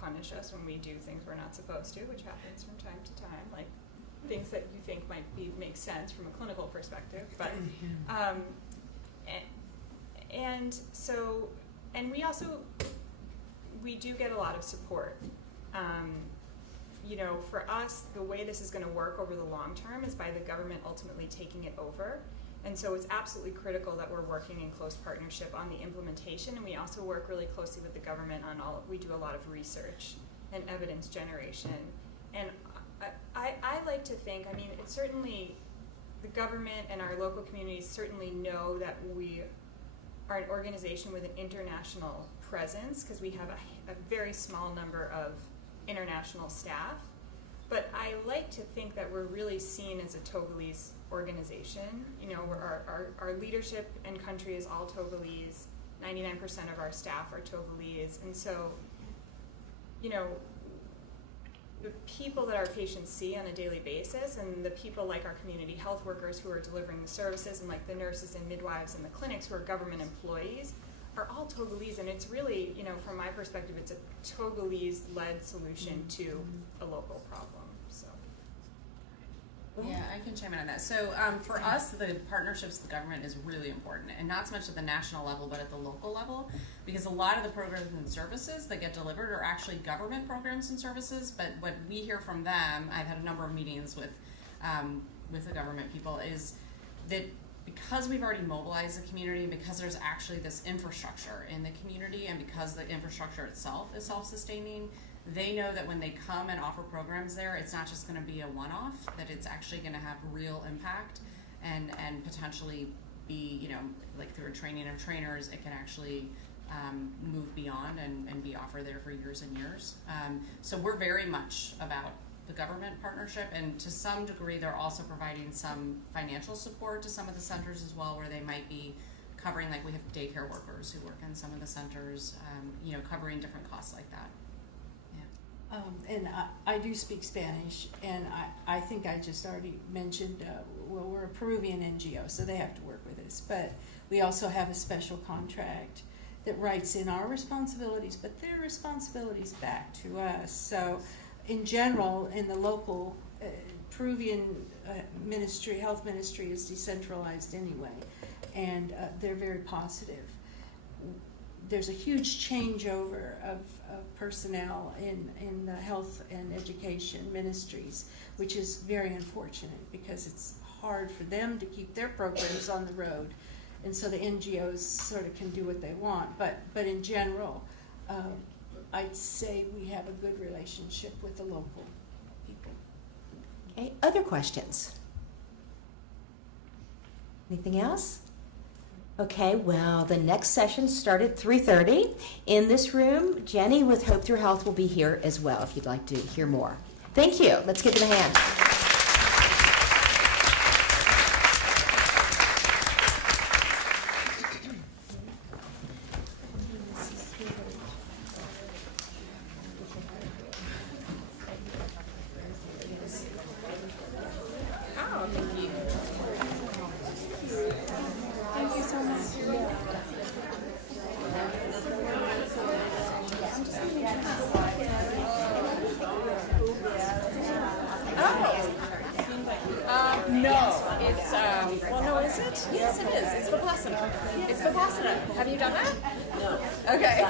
punish us when we do things we're not supposed to, which happens from time to time, like things that you think might make sense from a clinical perspective. But and we do get a lot of support. You know, for us, the way this is going to work over the long term is by the government ultimately taking it over. And so it's absolutely critical that we're working in close partnership on the implementation, and we also work really closely with the government on we do a lot of research and evidence generation. And I like to think, I mean, it's certainly, the government and our local communities certainly know that we are an organization with an international presence, because we have a very small number of international staff. But I like to think that we're really seen as a Togolese organization. You know, our leadership and country is all Togolese. 99% of our staff are Togolese. And so, you know, the people that our patients see on a daily basis, and the people like our community health workers who are delivering the services, and like the nurses and midwives in the clinics who are government employees, are all Togolese. And it's really, you know, from my perspective, it's a Togolese-led solution to a local problem. So. Yeah, I can chime in on that. So for us, the partnerships with the government is really important, and not so much at the national level, but at the local level, because a lot of the programs and services that get delivered are actually government programs and services, but what we hear from them, I've had a number of meetings with with the government people is that because we've already mobilized the community, and because there's actually this infrastructure in the community, and because the infrastructure itself is self-sustaining, they know that when they come and offer programs there, it's not just going to be a one-off, that it's actually going to have real impact and potentially be, you know, like through a training of trainers, it can actually move beyond and be offered there for years and years. So we're very much about the government partnership, and to some degree they're also providing some financial support to some of the centers as well, where they might be covering, like we have daycare workers who work in some of the centers, you know, covering different costs like that. And I do speak Spanish, and I think I just already mentioned, well, we're a Peruvian NGO, so they have to work with us, but we also have a special contract that writes in our responsibilities, but their responsibilities back to us. So in general, in the local Peruvian ministry, health ministry is decentralized anyway, and they're very positive. There's a huge changeover of personnel in the health and education ministries, which is very unfortunate because it's hard for them to keep their programs on the road, and so the NGOs sort of can do what they want. But in general, I'd say we have a good relationship with the local people. Okay, other questions? Anything else? Okay, well, the next session started at 3:30 in this room. Jenny with Hope Through Health will be here as well if you'd like to hear more. Thank you. Let's give them a hand. Yes, it is. It's Vipassana. It's Vipassana. Have you done that? No. Okay.